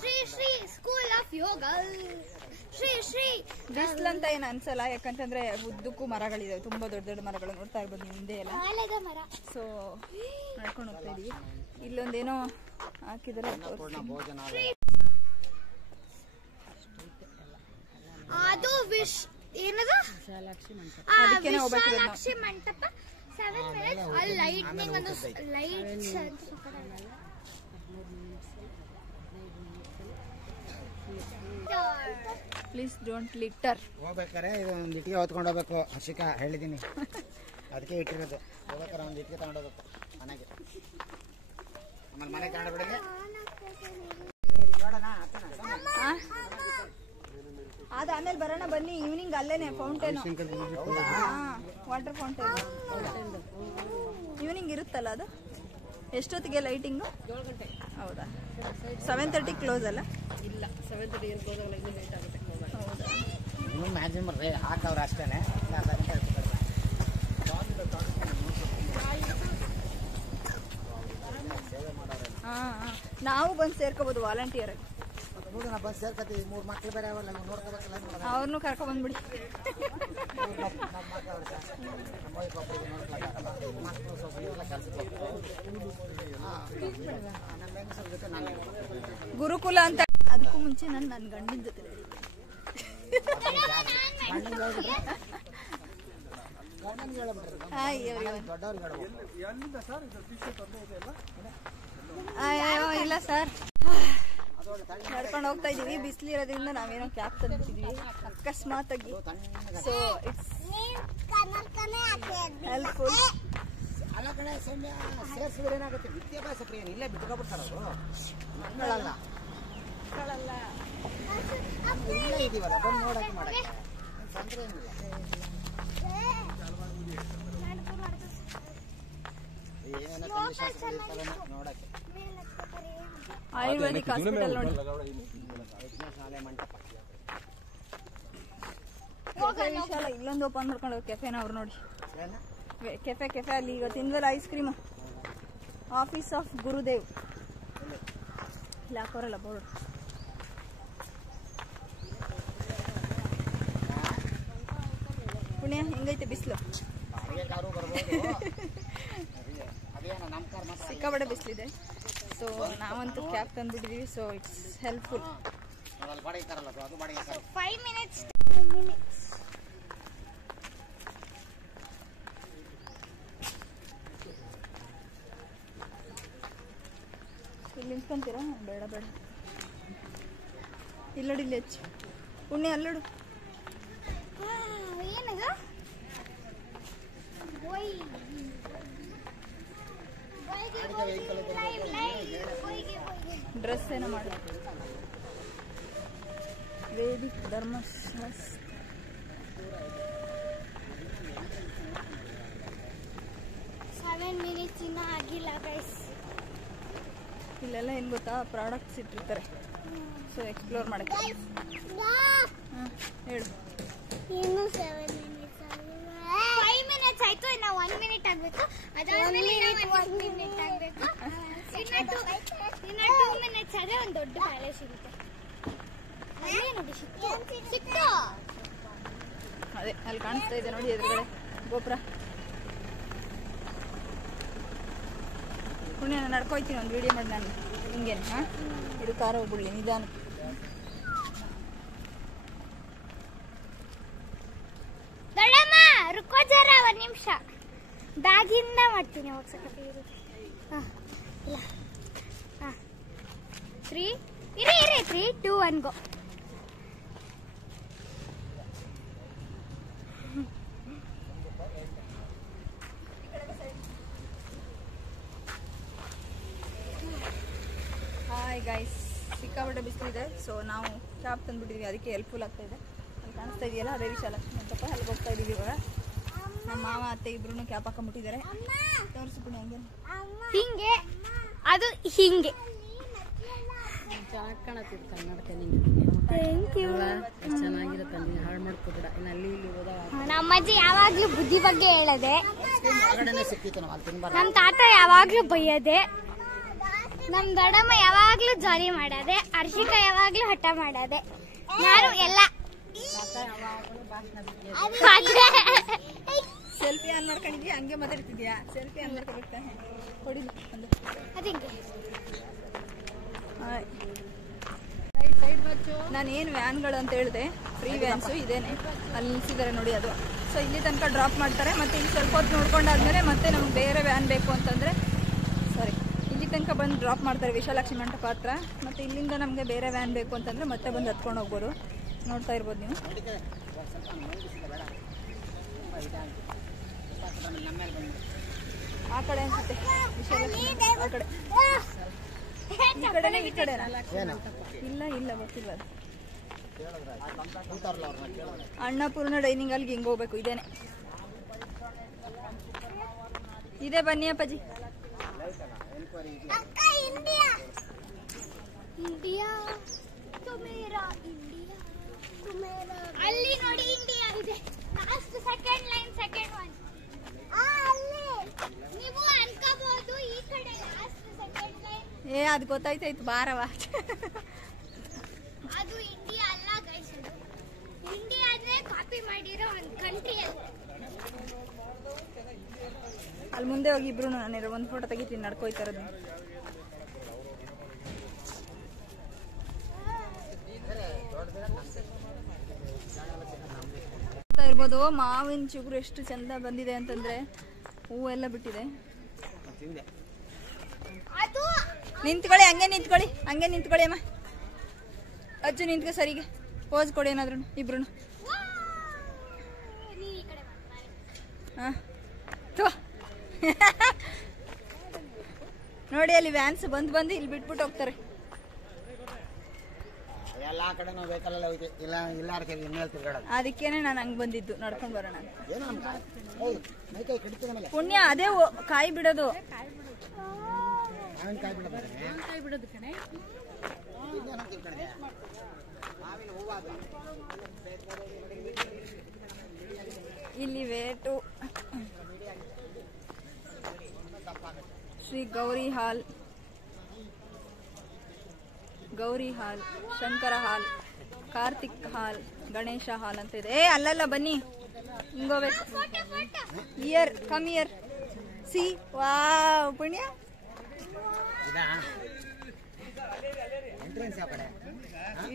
ಶ್ರೀ ಶ್ರೀ ಸ್ಕೂಲ್ ಆಫ್ ಯೋಗ. ಶ್ರೀ ಶ್ರೀ ಬಿಸಿಲಂತ ಏನು ಅನ್ಸಲ್ಲ, ಯಾಕಂತಂದ್ರೆ ಉದ್ದಕ್ಕೂ ಮರಗಳಿದಾವೆ, ತುಂಬಾ ದೊಡ್ಡ ದೊಡ್ಡ ಮರಗಳು ನೋಡ್ತಾ ಇರ್ಬೋದು ನೀವು ಹಿಂದೆ ಎಲ್ಲ. ಆಲದ ಮರ. ಸೊ ನಡ್ಕೊಂಡು ಹೋಗ್ತಾ ಇದೀವಿ. ಇಲ್ಲೊಂದೇನೋ ಹಾಕಿದರೆ ಅದು ಏನದು? ಅದಕ್ಕೆ ವಿಶಾಲಾಕ್ಷಿ ಮಂಟಪ. 7 minutes ಅಲ್ಲಿ ಲೈಟ್ನಿಂಗ್ ಒಂದು ಲೈಟ್ಸ್. Please don't litre. ಹೋಗ್ಬೇಕಾರೆ ಇದು ಒಂದು ಇಟ್ಟಿಗೆ ಹೊತ್ಕೊಂಡು ಹೋಗ್ಬೇಕು. ಹರ್ಷಿಕಾ ಹೇಳಿದ್ದೀನಿ, ಅದಕ್ಕೆ ಇಟ್ಟಿರೋದು. ಹೋಗ್ಬೇಕಾರೆ ಒಂದು ಇಟ್ಟಿಗೆ ತಗೊಂಡೋಗ್ಬೇಕು ಮನೆಗೆ. ಆಮೇಲೆ ಮನೆಗೆ ತಗೊಂಡೋಗ್ಬಿಡಲಿ. ಅದಾದ್ಮೇಲೆ ಬರೋಣ ಬನ್ನಿ. ಈವ್ನಿಂಗ್ ಅಲ್ಲೇನೆ ಫೌಂಟೇನ್, ವಾಟರ್ ಫೌಂಟೇನ್ ಈವ್ನಿಂಗ್ ಇರುತ್ತಲ್ಲ. ಅದು ಎಷ್ಟೊತ್ತಿಗೆ ಲೈಟಿಂಗು? ಹೌದಾ, 7:30 ಕ್ಲೋಸ್ ಅಲ್ಲ? ಇಲ್ಲ, 7:30 ಕ್ಲೋಸ್ ಆಗಲ್ಲ, ಇನ್ನೂ ಲೇಟ್ ಆಗುತ್ತೆ. ಹೌದಾ, ಇನ್ನೂ ಮ್ಯಾಕ್ಸಿಮಮ್ ಹಾಕವ್ರು ಅಷ್ಟೇ. ನಾವು ಬಂದು ಸೇರ್ಕೋಬಹುದು ವಾಲಂಟಿಯರ್ ಆಗಿ. ಬಸ್ ಸೇರ್ಕತ್ತೀವಿ. 3 ಮಕ್ಳು ಬೇರೆ ಅವಲ್ಲ, ನೋಡ್ಕೋಬೇಕಲ್ಲ. ಅವ್ರನ್ನೂ ಕರ್ಕೊಂಡ್ಬಂದ್ಬಿಡಿ. ಗುರುಕುಲ ಅಂತ. ಅದಕ್ಕೂ ಮುಂಚೆ ನಾನು ನನ್ನ ಗಂಡಿನ ಜೊತೆ ಇಲ್ಲ ಸರ್, ನಡ್ಕೊಂಡು ಹೋಗ್ತಾ ಇದೀವಿ. ಬಿಸಿಲಿರೋದ್ರಿಂದ ನಾವೇನೋ ಕ್ಯಾಬ್ ತಂದಿದ್ದೀವಿ ಅಕಸ್ಮಾತ್ ಆಗಿ. So it's helpful. ಅಲ್ಲ ಕಡೆ ಸೌಮ್ಯ ಸೇರಿಸಿದ್ರೆ ಏನಾಗುತ್ತೆ? ವಿದ್ಯಾಭ್ಯಾಸ ಪ್ರಿಯ ಇಲ್ಲೇ ಬಿಟ್ಕೊಬಿಡ್ತಾರ ಅವರು. ಮಕ್ಕಳಲ್ಲ ಇಲ್ಲೇ ಇದೀವಲ್ಲ, ಬಂದು ನೋಡಕ್ಕೆ ಮಾಡಕ್ಕೆ ತೊಂದರೆ ಏನಿಲ್ಲ. ಏನೇನೋ ಕಂಡೀಷನ್ಸ್ ನೋಡಕ್ಕೆ. ಆಯುರ್ವೇದಿಕ್ ಹಾಸ್ಪಿಟಲ್ ನೋಡಿ. ಶಾಲೆ ಮಂಟಪ ವಿಶಾಲ ಇಲ್ಲೊಂದು ಓಪನ್ ಮಾಡ್ಕೊಂಡು ಕೆಫೆನ ಅವ್ರು ನೋಡಿ. ಕೆಫೆ ಅಲ್ಲಿ ಈಗ ತಿಂದ್ವಲ್ಲ ice cream. Office of Gurudev ಇಲ್ಲ ಹಾಕೋರಲ್ಲ ಬೋರ್ಡ್. ಪುಣ್ಯ ಹೆಂಗೈತೆ ಬಿಸಿಲು? ಸಿಕ್ಕಾಬಡೆ ಬಿಸಿಲಿದೆ. ಸೊ ನಾವಂತೂ ಕ್ಯಾಬ್ ತಂದ್ಬಿಟ್ಟಿದೀವಿ. So it's helpful. 5 minutes. ಇಲ್ಲಿ ನಿಂತ್ಕೊಂತೀರಾ? ಬೇಡ ಬೇಡ, ಇಲ್ಲೋಡಿ, ಇಲ್ಲಿ ಹೆಚ್ಚು ಪುಣ್ಯ, ಅಲ್ಲೋಡು. ಏನದು? ಡ್ರೆಸ್ ಏನೋ ಮಾಡು. ವೇದಿಕ್ ಧರ್ಮಶಾಸ್ತ್ರ. 7 minutes ಇನ್ನೂ ಆಗಿಲ್ಲ ಗೈಸ್. ಇಲ್ಲೆಲ್ಲ ಏನು ಗೊತ್ತಾ, ಪ್ರಾಡಕ್ಟ್ಸ್ ಇಟ್ಟಿರ್ತಾರೆ, ಸೊ ಎಕ್ಸ್ಪ್ಲೋರ್ ಮಾಡಕ್ಕೆ. ಹೇಳು. ಇನ್ನು 7 minutes ಆಗಿಲ್ಲ. 5 minutes ಆಯ್ತು, ಇನ್ನು 1 minute ಆಗಬೇಕು. ಅದಾದ್ಮೇಲೆ 1 minute ಆಗಬೇಕು. ಇನ್ನು 2 minutes ಆದ್ರೆ ಒಂದು ದೊಡ್ಡ ಪ್ಯಾಲೇಸ್ ಸಿಗುತ್ತೆ. ಅದೇ ನೋಡಿ ಸಿಕ್ತು. ಅದೇ ಅಲ್ಲಿ ಕಾಣಿಸ್ತಾ ಇದೆ ನೋಡಿ, ಎದುರುಗಡೆ ಗೋಪುರ. ಪುಣ್ಯ, ನಾನು ನಡ್ಕೊಯ್ತೀನಿ, ಒಂದು ವಿಡಿಯೋ ಮಾಡಿ ನಾನು ಹಿಂಗೇನು. ಹಾಂ, ಇದು ಕಾರ ಹೋಗ್ಬಿಡ್ಲಿ ನಿಧಾನ. ದೊಡ್ಡಮ್ಮ ರುಕೋ ಜರ 1 ನಿಮಿಷ, ಬ್ಯಾಗಿಂದ ಮಾಡ್ತೀನಿ ಹೋಗ್ಸಕ್ಕೆ. ಹಾಂ ಇಲ್ಲ, ಹಾಂ 3 ಇರಿ 3 2 1 ಗೋ. ಹಾಯ್ ಗೈಸ್, ಸಿಕ್ಕಾಪಟ್ಟೆ ಬಿಸಿಲಿದೆ. ಸೊ ನಾವು ಕ್ಯಾಬ್ ತಂದುಬಿಟ್ಟಿದ್ವಿ, ಅದಕ್ಕೆ ಹೆಲ್ಪ್ಫುಲ್ ಆಗ್ತಾ ಇದೆ. ಅಲ್ಲಿ ಕಾಣಿಸ್ತಾ ಇದೆಯಲ್ಲ, ಅದೇ ವಿಶಾಲಕ್ಷ್ಮಿ ಅಂತಪ್ಪ, ಅಲ್ಲಿಗೆ ಹೋಗ್ತಾ ಇದ್ದೀವಿ ಇವಾಗ. ನಮ್ಮ ಮಾವ ಅತ್ತೆ ಇಬ್ರು ಕ್ಯಾಪ್ ಹಾಕೊಂಡ್ಬಿಟ್ಟಿದ್ದಾರೆ. ತೋರಿಸ್ಬಿಡಿ ಹಂಗೆ. ಹಿಂಗೆ ಅದು ಹಿಂಗೆ. ಚೆನ್ನಾಗಿ ಕಾಣತ್ತಿತ್ತು ಕನ್ನಡಕ್ಕೆ ನಿಂಗೆ. Thank you. ಚೆನ್ನಾಗಿರುತ್ತೆ, ನೀನು ಹಾಳು ಮಾಡ್ಕೋಬೇಡ. ಇನ್ನು ಅಲ್ಲಿ ಇಲ್ಲಿ ಹೋದಾಗ ನಮ್ಮ ಅಜ್ಜಿ ಯಾವಾಗ್ಲೂ ಬುದ್ಧಿ ಬಗ್ಗೆ ಹೇಳದೆ, ಸಿಕ್ಕಿತ್ತು ನಾವು ಅಲ್ಲಿ ತಿನ್ಬಾರ್ದು. ನಮ್ಮ ತಾತ ಯಾವಾಗ್ಲೂ ಬೈಯದೆ, ನಮ್ಮ ದೊಡ್ಡಮ್ಮ ಯಾವಾಗ್ಲೂ ಜಾಲಿ ಮಾಡದೆ, ಹರ್ಷಿಕಾ ಯಾವಾಗ್ಲೂ ಹಠ ಮಾಡದೆ, ನಾನು ಎಲ್ಲ ಸೆಲ್ಫಿ ಆನ್ ಮಾಡ್ಕೊಂಡಿದ್ಯಾ, ಹಂಗೆ ಮಾತಾಡ್ತಿದ್ಯಾ? ಸೆಲ್ಫಿ ಆನ್ ಮಾಡ್ಕೊಬೇಕಾ? ಕೊಡಿ ಒಂದು. ಅದಕ್ಕೆ ನಾನು ಏನು ವ್ಯಾನ್ಗಳು ಅಂತ ಹೇಳಿದೆ, ಫ್ರೀ ವ್ಯಾನ್ಸು ಇದೇನೆ, ಅಲ್ಲಿ ನಿಲ್ಸಿದ್ದಾರೆ ನೋಡಿ ಅದು. ಸೊ ಇಲ್ಲಿ ತನಕ ಡ್ರಾಪ್ ಮಾಡ್ತಾರೆ, ಮತ್ತೆ ಇಲ್ಲಿ ಸ್ವಲ್ಪ ಹೊತ್ತು ನೋಡ್ಕೊಂಡಾದ್ಮೇಲೆ ಮತ್ತೆ ನಮ್ಗೆ ಬೇರೆ ವ್ಯಾನ್ ಬೇಕು ಅಂತಂದರೆ, ಸಾರಿ, ಇಲ್ಲಿ ತನಕ ಬಂದು ಡ್ರಾಪ್ ಮಾಡ್ತಾರೆ ವಿಶಾಲಾಕ್ಷಿ ಮಂಟಪ ಹತ್ರ. ಮತ್ತು ಇಲ್ಲಿಂದ ನಮಗೆ ಬೇರೆ ವ್ಯಾನ್ ಬೇಕು ಅಂತಂದರೆ ಮತ್ತೆ ಬಂದು ಹತ್ಕೊಂಡು ಹೋಗ್ಬೋದು. ನೋಡ್ತಾ ಇರ್ಬೋದು ನೀವು. ಆ ಕಡೆ ಅನ್ಸುತ್ತೆ ವಿಶಾಲಾಕ್ಷಿ, ಆ ಕಡೆ. ಈ ಕಡೆನೇ, ಈ ಕಡೆ ಇಲ್ಲ ಇಲ್ಲ, ಗೊತ್ತಿಲ್ಲ ಅದು. ಅನ್ನಪೂರ್ಣ ಡೈನಿಂಗ್ ಅಲ್ಲಿಗೆ ಹಿಂಗೆ ಹೋಗ್ಬೇಕು, ಇದೇನೆ ಇದೆ. ಬನ್ನಿ ಅಪ್ಪಾಜಿ. ಇಂಡಿಯಾ ತುಮೇರಾ, ಇಂಡಿಯಾ ತುಮೇರಾ. ಅಲ್ಲಿ ನೋಡಿ ಇಂಡಿಯಾ ಇದೆ, last second line, second one. ಅಲ್ಲಿ ನೀವು ಅನ್ಕೋಬಹುದು, ಈ ಕಡೆ ಲಾಸ್ಟ್ ಸೆಕೆಂಡ್ ಲೈನ್. ಅದು ಗೊತ್ತಾಯ್ತಾಯ್ತು, ಬಾರವ. ಅದು ಇಂಡಿಯಾ ಅಲ್ಲ ಗೈಸ್, ಅದು ಇಂಡಿಯಾ ಆದ್ರೆ ಕಾಪಿ ಮಾಡಿರೋ ಒಂದು ಕಂಟ್ರಿ ಅಲ್ಲ. ಅಲ್ಲಿ ಮುಂದೆ ಹೋಗಿ ಇಬ್ರು ನಾನು ಒಂದು ಫೋಟೋ ತೆಗಿತೀನಿ ನಡ್ಕೊಯ್ತಾ ಇರೋದು. ಇರ್ಬೋದು. ಮಾವಿನ ಚಿಗುರು ಎಷ್ಟು ಚಂದ ಬಂದಿದೆ ಅಂತಂದ್ರೆ, ಹೂವೆಲ್ಲ ಬಿಟ್ಟಿದೆ. ನಿಂತ್ಕೊಳ್ಳಿ, ಹಂಗೆ ನಿಂತ್ಕೊಳ್ಳಿ, ಹಂಗೆ ನಿಂತ್ಕೊಳ್ಳಿ ಅಮ್ಮ. ಅಜ್ಜು ನಿಂತ್ಕೊ ಸರಿಗೆ, ಪೋಸ್ ಕೊಡಿ ಏನಾದ್ರು ಇಬ್ರು. ಹಾಂ ನೋಡಿ, ಅಲ್ಲಿ ವ್ಯಾನ್ಸ್ ಬಂದು ಇಲ್ಲಿ ಬಿಟ್ಬಿಟ್ಟು ಹೋಗ್ತಾರೆ. ಎಲ್ಲ ಕಡೆ ನಾವು ವೆಹಿಕಲ್ ಹೋಯ್ತು, ಇಲ್ಲ ಇಲ್ಲಾರ ಇನ್ನೇಳು ತಿರ್ಗಾಡೋದು. ಅದಕ್ಕೇನೆ ನಾನು ಹಂಗೆ ಬಂದಿದ್ದು, ನಡ್ಕೊಂಡು ಬರೋಣ. ಏನೋ ಮೈಕೈ ಕಡಿತದ ಮೇಲೆ ಪುಣ್ಯ ಅದೇ ಕಾಯಿ ಬಿಡೋದು. ಮಾವಿನ ಕಾಯಿ ಬಿಡೋದು, ಕಾಯಿ ಬಿಡೋದು ಕಣೆ. ಇನ್ನೇನೋ ತಿಳ್ಕೊಂಡೆ ಮಾವಿನ ಹೂವು. ಅದು ಇಲ್ಲಿ wait Shri Gauri hall, Gauri hall, Shankara hall, Karthik hall, Ganesha hall ಅಂತ ಇದೆ. ಅಲ್ಲಲ್ಲ ಬನ್ನಿ, ಹಿಂಗೋಬೇಕು. Here come here see. Wow Punya, entrance ಯಾವ ಕಡೆ?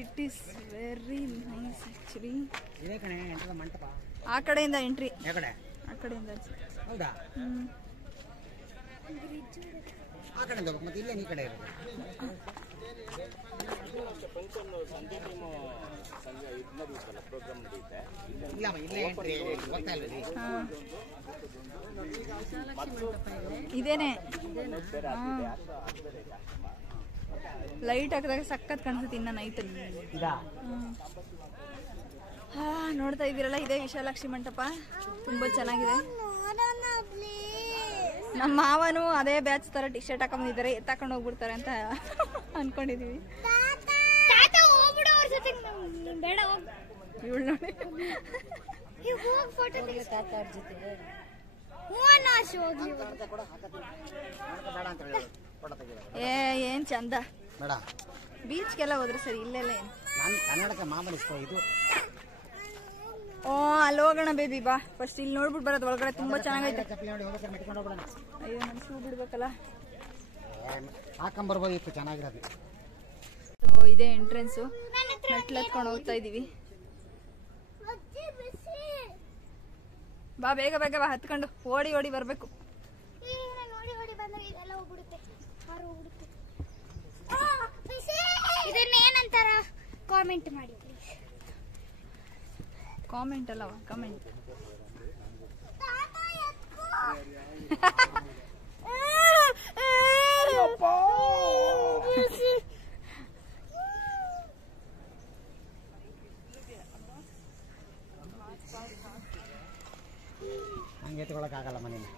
It is very nice actually. ಇದೇ ಕಣೆ ಎಂಟ್ರದ ಮಂಟಪ. ಆ ಕಡೆಯಿಂದ ಎಂಟ್ರಿ, ಯಾವ ಕಡೆ? ಆ ಕಡೆಯಿಂದ ಅನ್ಸುತ್ತೆ. ಹೌದಾ? ಆ ಕಡೆಯಿಂದ ಹೋಗ್ಬೇಕು, ಮತ್ತೆ ಇಲ್ಲೇ ಈ ಕಡೆ ಇರೋದು. ಇಲ್ಲಮ್ಮ ಇಲ್ಲೇ ಎಂಟ್ರಿ ಗೊತ್ತಾ ಇಲ್ರಿ. ಇದೇನೆ ಲೈಟ್ ಹಾಕಿದಾಗ ಸಖತ್ ಕಾಣಿಸುತ್ತೆ ಇನ್ನ ನೈಟಲ್ಲಿ. ನೋಡ್ತಾ ಇದ್ದೀರಲ್ಲ, ಇದೇ ವಿಶಾಲಾಕ್ಷಿ ಮಂಟಪ, ತುಂಬಾ ಚೆನ್ನಾಗಿದೆ. ನಮ್ಮ ಮಾವನು ಅದೇ ಬ್ಯಾಚ್ ತರ ಟಿ ಶರ್ಟ್ ಹಾಕೊಂಡ್ಬಂದಿದ್ದಾರೆ, ಎತ್ತಾಕೊಂಡು ಹೋಗ್ಬಿಡ್ತಾರೆ ಅಂತ ಅನ್ಕೊಂಡಿದೀವಿ. ಇವಳು ನೋಡಿ ಏನ್ ಚಂದ. ಬೀಚ್ಗೆಲ್ಲ ಹೋದ್ರೆ ಸರಿ, ಇಲ್ಲೆಲ್ಲ ಏನು ಕನ್ನಡಕ್ಕೆ ಮಾಮೂಲಿ ಇದು. ಓ ಅಲ್ಲಿ ಹೋಗೋಣ ಬೇಬಿ, ಬಾ ಫಸ್ಟ್ ಇಲ್ಲಿ ನೋಡ್ಬಿಟ್ಟು ಬರೋದು. ಒಳಗಡೆ ತುಂಬಾ ಚೆನ್ನಾಗೈತೆ. ಅಯ್ಯೋ ನನ್ ಶೂ ಬಿಡ್ಬೇಕಲ್ಲ, ಹಾಕೊಂಬರ್ಬೋದಿತ್ತು, ಚೆನ್ನಾಗಿರೋದು. ಸೊ ಇದೇ ಎಂಟ್ರೆನ್ಸು, ಮೆಟ್ಲು ಹತ್ಕೊಂಡು ಹೋಗ್ತಾ ಇದೀವಿ. ಬಾ ಬೇಗ ಬೇಗ ಬಾ, ಹತ್ಕೊಂಡು ಓಡಿ ಓಡಿ ಬರ್ಬೇಕು. ಇದನ್ನೇನಂತಾರ ಕಾಮೆಂಟ್ ಮಾಡಿ. ಕಾಮೆಂಟ್ ಅಲ್ಲವ, ಕಮೆಂಟ್. ಹಂಗೆ ಎತ್ಕೊಳಕ್ಕಾಗಲ್ಲ ಮನೇಲಿ.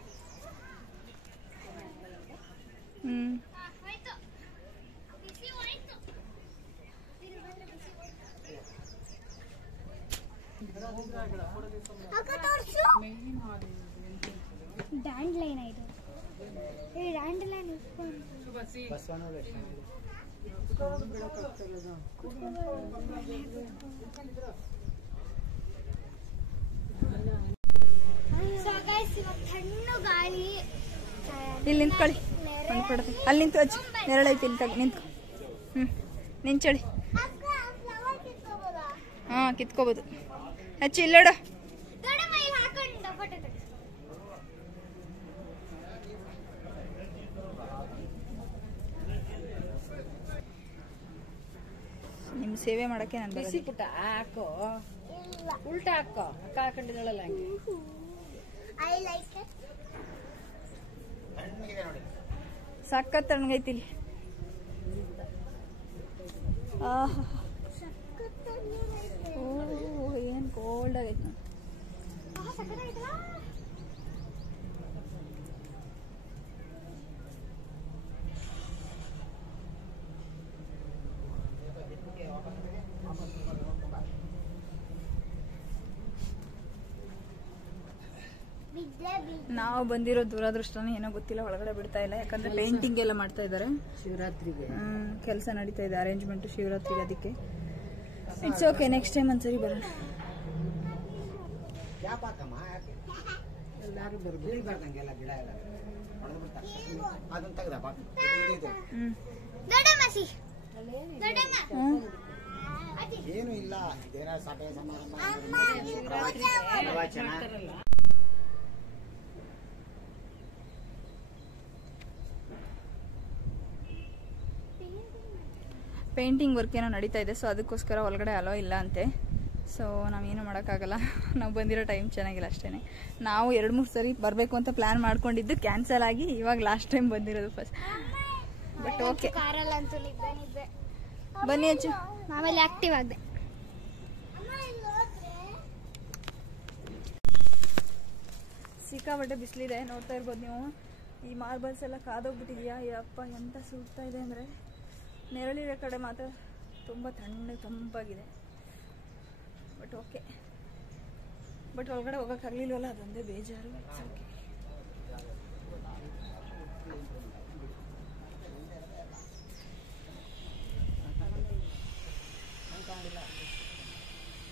ಡ್ಯಾಂಡ್ ಲೈನ್ ಇದು, ಡ್ಯಾಂಡ್ ಲೈನ್ ತಣ್ಣು ಗಾಳಿ. ಇಲ್ಲಿ ನಿಂತ್ಕೊಳ್ಳಿ, ಅಲ್ಲಿ ನಿಂತು ಹಚ್ಚಿ, ನೆರಳೈತಿ, ಇಲ್ಲಿ ನಿಂತ್ಕೊ. ನಿಂಚಳಿ. ಹಾ ಕಿತ್ಕೋಬಹುದು. ಹಚ್ಚಿ ಇಲ್ಲೋಡ. ನಿಮ್ ಸೇವೆ ಮಾಡಕ್ಕೆ ನಾನು ಬಿಸಿ ಪುಟ್ಟ ಹಾಕೋ, ಉಲ್ಟಾ ಹಾಕೋ, ಅಕ್ಕ ಹಾಕೊಂಡಿದ್ದಾಳಲ್ಲ ಹಂಗೆ. ಸಖತ್ ತಣ್ಣಗೈತಿಲಿ. ಓ ಏನ್ ಕೋಲ್ಡ್ ಆಗೈತಿ ನೋಡಿ. ನಾವು ಬಂದಿರೋ ದುರಾದೃಷ್ಟನೇ ಏನೋ ಗೊತ್ತಿಲ್ಲ, ಒಳಗಡೆ ಬಿಡ್ತಾ ಇಲ್ಲ. ಯಾಕಂದ್ರೆ ಪೇಂಟಿಂಗ್ ಎಲ್ಲ ಮಾಡ್ತಾ ಇದ್ದಾರೆ ಶಿವರಾತ್ರಿಗೆ. ಕೆಲಸ ನಡೀತಾ ಇದೆ, ಅರೇಂಜ್ಮೆಂಟ್ ಶಿವರಾತ್ರಿಗೆ. ಅದಕ್ಕೆ ಇಟ್ಸ್ ಓಕೆ, ನೆಕ್ಸ್ಟ್ ಟೈಮ್ ಒಂದ್ಸರಿ ಬರೋಣ. ಎಲ್ಲಾರು ಬರ್ದಂಗೆಲ್ಲ ಗಿಡ ಎಲ್ಲ ಅದನ್ನ ತೆಗ್ದಪ್ಪ. ಏನು ಇಲ್ಲ, ಇದೇನ ಸಭೆ ಸಮಾರಂಭ ಪ್ರವಚನ. ಪೇಂಟಿಂಗ್ ವರ್ಕ್ ಏನೋ ನಡೀತಾ ಇದೆ, ಸೊ ಅದಕ್ಕೋಸ್ಕರ ಒಳಗಡೆ ಅಲೋ ಇಲ್ಲ ಅಂತೆ. ಸೊ ನಾವೇನು ಮಾಡೋಕ್ಕಾಗಲ್ಲ, ನಾವು ಬಂದಿರೋ ಟೈಮ್ ಚೆನ್ನಾಗಿಲ್ಲ ಅಷ್ಟೇ. ನಾವು 2-3 ಸರಿ ಬರಬೇಕು ಅಂತ ಪ್ಲ್ಯಾನ್ ಮಾಡ್ಕೊಂಡಿದ್ದು ಕ್ಯಾನ್ಸಲ್ ಆಗಿ ಇವಾಗ ಲಾಸ್ಟ್ ಟೈಮ್ ಬಂದಿರೋದು ಫಸ್ಟ್. ಬಟ್ ಓಕೆ, ಬನ್ನಿ ಹೆಚ್ಚು. ಆಮೇಲೆ ಆಕ್ಟಿವ್ ಆಗಿದೆ. ಸಿಕ್ಕಾಪಟ್ಟೆ ಬಿಸಿಲಿದೆ, ನೋಡ್ತಾ ಇರ್ಬೋದು ನೀವು. ಈ ಮಾರ್ಬಲ್ಸ್ ಎಲ್ಲ ಕಾದೋಗ್ಬಿಟ್ಟಿದೆಯಾ, ಯಪ್ಪ ಎಂತ ಸುಡ್ತಾ ಇದೆ ಅಂದರೆ. ನೆರಳಿರೋ ಕಡೆ ಮಾತ್ರ ತುಂಬ ತಂಪಾಗಿದೆ. ಬಟ್ ಓಕೆ, ಬಟ್ ಒಳಗಡೆ ಹೋಗೋಕ್ಕಾಗಲಿಲ್ವಲ್ಲ, ಅದೊಂದೇ ಬೇಜಾರು.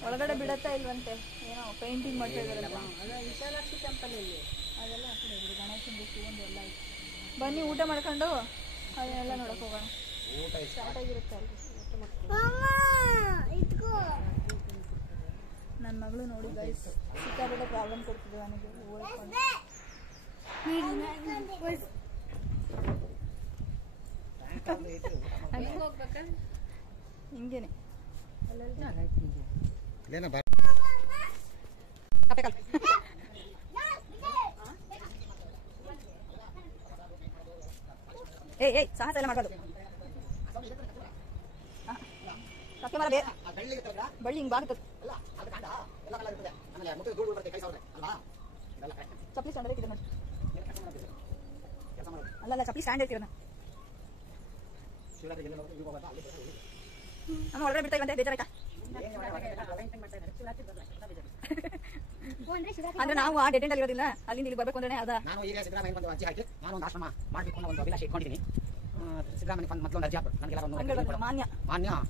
ಒಳಗಡೆ ಬಿಡತ್ತಾ ಇಲ್ವಂತೆ, ಏನೋ ಪೇಂಟಿಂಗ್ ಮಾಡ್ತಾ ಇದಾರಲ್ಲ. ವಿಶಾಲಾಕ್ಷಿ ಟೆಂಪಲ್ ಇಲ್ಲಿ ಅದೆಲ್ಲ ಆ ಕಡೆ ಇದೆ, ಗಣೇಶನ ಒಂದು ಎಲ್ಲ ಇದೆ. ಬನ್ನಿ ಊಟ ಮಾಡ್ಕೊಂಡು ಅದನ್ನೆಲ್ಲ ನೋಡಕ್ ಹೋಗೋಣ. ಸ್ಟಾರ್ಟ್ ಆಗಿರುತ್ತೆ ಅಲ್ಲಿ. ನನ್ನ ಮಗಳು ನೋಡಿ ಗೈಸ್, ಸಿಕ್ಕಾಪಟ್ಟೆ ಪ್ರಾಬ್ಲಮ್ ಕೊಡ್ತಿದ್ದೆ ನನಗೆ. ಹಿಂಗೇನೆ ಏಯ್ ಸಾಹಸ ಎಲ್ಲ ಮಾಡೋದು ಕಕ್ಕೆ ಮರ ಬಳ್ಳಿ ಹಿಂಗ್ ಬಾಗುತ್ತದೆ ಚಪ್ಪಲಿ ಸ್ಟ್ಯಾಂಡ್ ಇದೆ ನೋಡಿ ಅಲ್ಲ ಚಪ್ಪಲಿ ಸ್ಟ್ಯಾಂಡ್ ಐತಿ ನಮ್ಮ ಒಳಗಡೆ ಬಿಡ್ತಾ ಇವಂತೆ ಬೇಜಾರಾಯ್ತಾ ಅಂದ್ರೆ ನಾವು ಆ ಡೆಡ್ ಎಂಡ್ ಇರೋದಿಲ್ಲ ಅಲ್ಲಿಂದ ಇಲ್ಲಿ ಬರ್ಬೇಕು ಅಂದ್ರೆ ಅದ ನಾನು ಈಗ ಸಿದ್ದರಾಮಯ್ಯ ಒಂದು ಅರ್ಜಿ ಹಾಕಿ ನಾನು ಒಂದು ಆಶ್ರಮ ಮಾಡಬೇಕು ಅನ್ನೋ ಒಂದು ಅಭಿಲಾಷೆ ಇಟ್ಕೊಂಡಿದ್ದೀನಿ ಸಿದ್ದರಾಮಯ್ಯ ಫಂಡ್ ಮೊದಲು ಒಂದು ಅರ್ಜಿ ಹಾಕ್ಬೇಕು ನನಗೆಲ್ಲ ಮಾನ್ಯ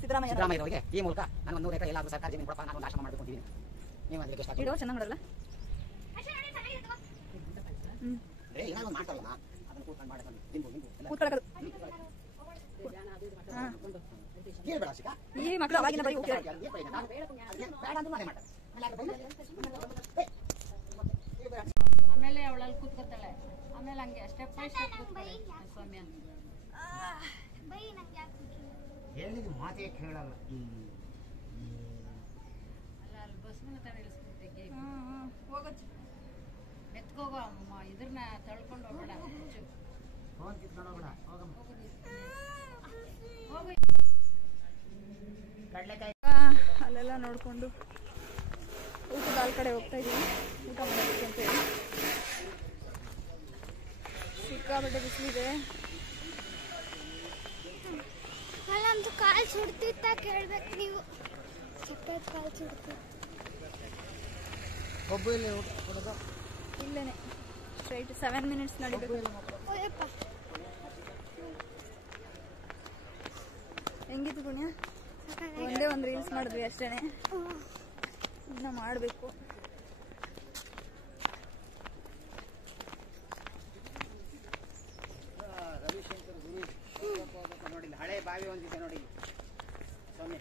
ಸಿದ್ದರಾಮಯ್ಯ ಅವರಿಗೆ ಈ ಮೂಲಕ ನಾನು 100 ಎಕರೆ ಎಲ್ಲಾದ್ರೂ ಸರ್ಕಾರ ಜಮೀನು ಕೊಡಪ್ಪ ನಾನು ಒಂದು ಆಶ್ರಮ ಮಾಡಬೇಕು ಅಂತಿದ್ದೀನಿ ನೀವು ಅದಕ್ಕೆ ಎಷ್ಟು ಇಡೋ ಚೆನ್ನಾಗಿ ನೋಡಲ್ಲ ಏನಾದ್ರು ಒಂದು ಮಾಡ್ತಾರಲ್ಲ ಅದನ್ನು ಕೂತ್ಕೊಂಡು ಮಾಡೋದು ಕೂತ್ಕೊಳ್ಳೋದು ಈ ಮಕ್ಕಳು ಅವಾಗಿನ ಬರೀ ಹೋಗ್ತಾರೆ ಆಮೇಲೆ ಅವಳಲ್ಲಿ ಕೂತ್ಕೊತಾಳೆ ಆಮೇಲೆ ಹಂಗೆ ಸ್ಟೆಪ್ ಬೈ ಸ್ಟೆಪ್ ಕೂತ್ಕೊಳ್ಳಿ ಸ್ವಾಮಿ ಅಂತ ಹೇಳಿದ ಮಾತೇ ಕೇಳಲ್ಲ ಅಲ್ಲ ಅಲ್ಲಿ ಬಸ್ ತಾನೇ ಇಳಿಸ್ಬಿಡ್ತೀವಿ ಎತ್ಕೋಗೋ ಇದ್ರನ್ನ ತಳ್ಕೊಂಡು ಹೋಗ್ಬೇಡ ಫೋನ್ ಕಿತ್ಕೊಂಡು ಹೋಗ್ಬೇಡ ಅಲ್ಲೆಲ್ಲ ನೋಡ್ಕೊಂಡು ಊಟದ ಆಲ್ ಕಡೆ ಹೋಗ್ತಾ ಇದೀವಿ ಊಟ ಮಾಡೋದಕ್ಕೆ ಅಂತ ಹೇಳಿ ಸಿಕ್ಕಾಪಟ್ಟೆ ಬಿಸಿಲಿದೆ ನಮ್ದು ಕಾಲ್ ಸುಡ್ತಿತ್ತ ಕೇಳ್ಬೇಕು ನೀವು ಸಪ್ಪತ್ ಕಾಲ್ ಸುಡ್ತಿತ್ತು ಇಲ್ಲೇನೆ ಸ್ಟ್ರೈಟ್ 7 ಮಿನಿಟ್ಸ್ ನಡಿಬೇಕು ಹೆಂಗಿತ್ತು ಪುಣ್ಯ ಒಂದೇ ಒಂದು ರೀಲ್ಸ್ ಮಾಡಿದ್ವಿ ಅಷ್ಟೇನೆ ಇನ್ನ ಮಾಡಬೇಕು ರವಿಶಂಕರ್ ಗುರು ನೋಡಿಲ್ಲ ಹಳೆ ಬಾವಿ ಒಂದಿದೆ ನೋಡಿ ಸ್ವಾಮಿ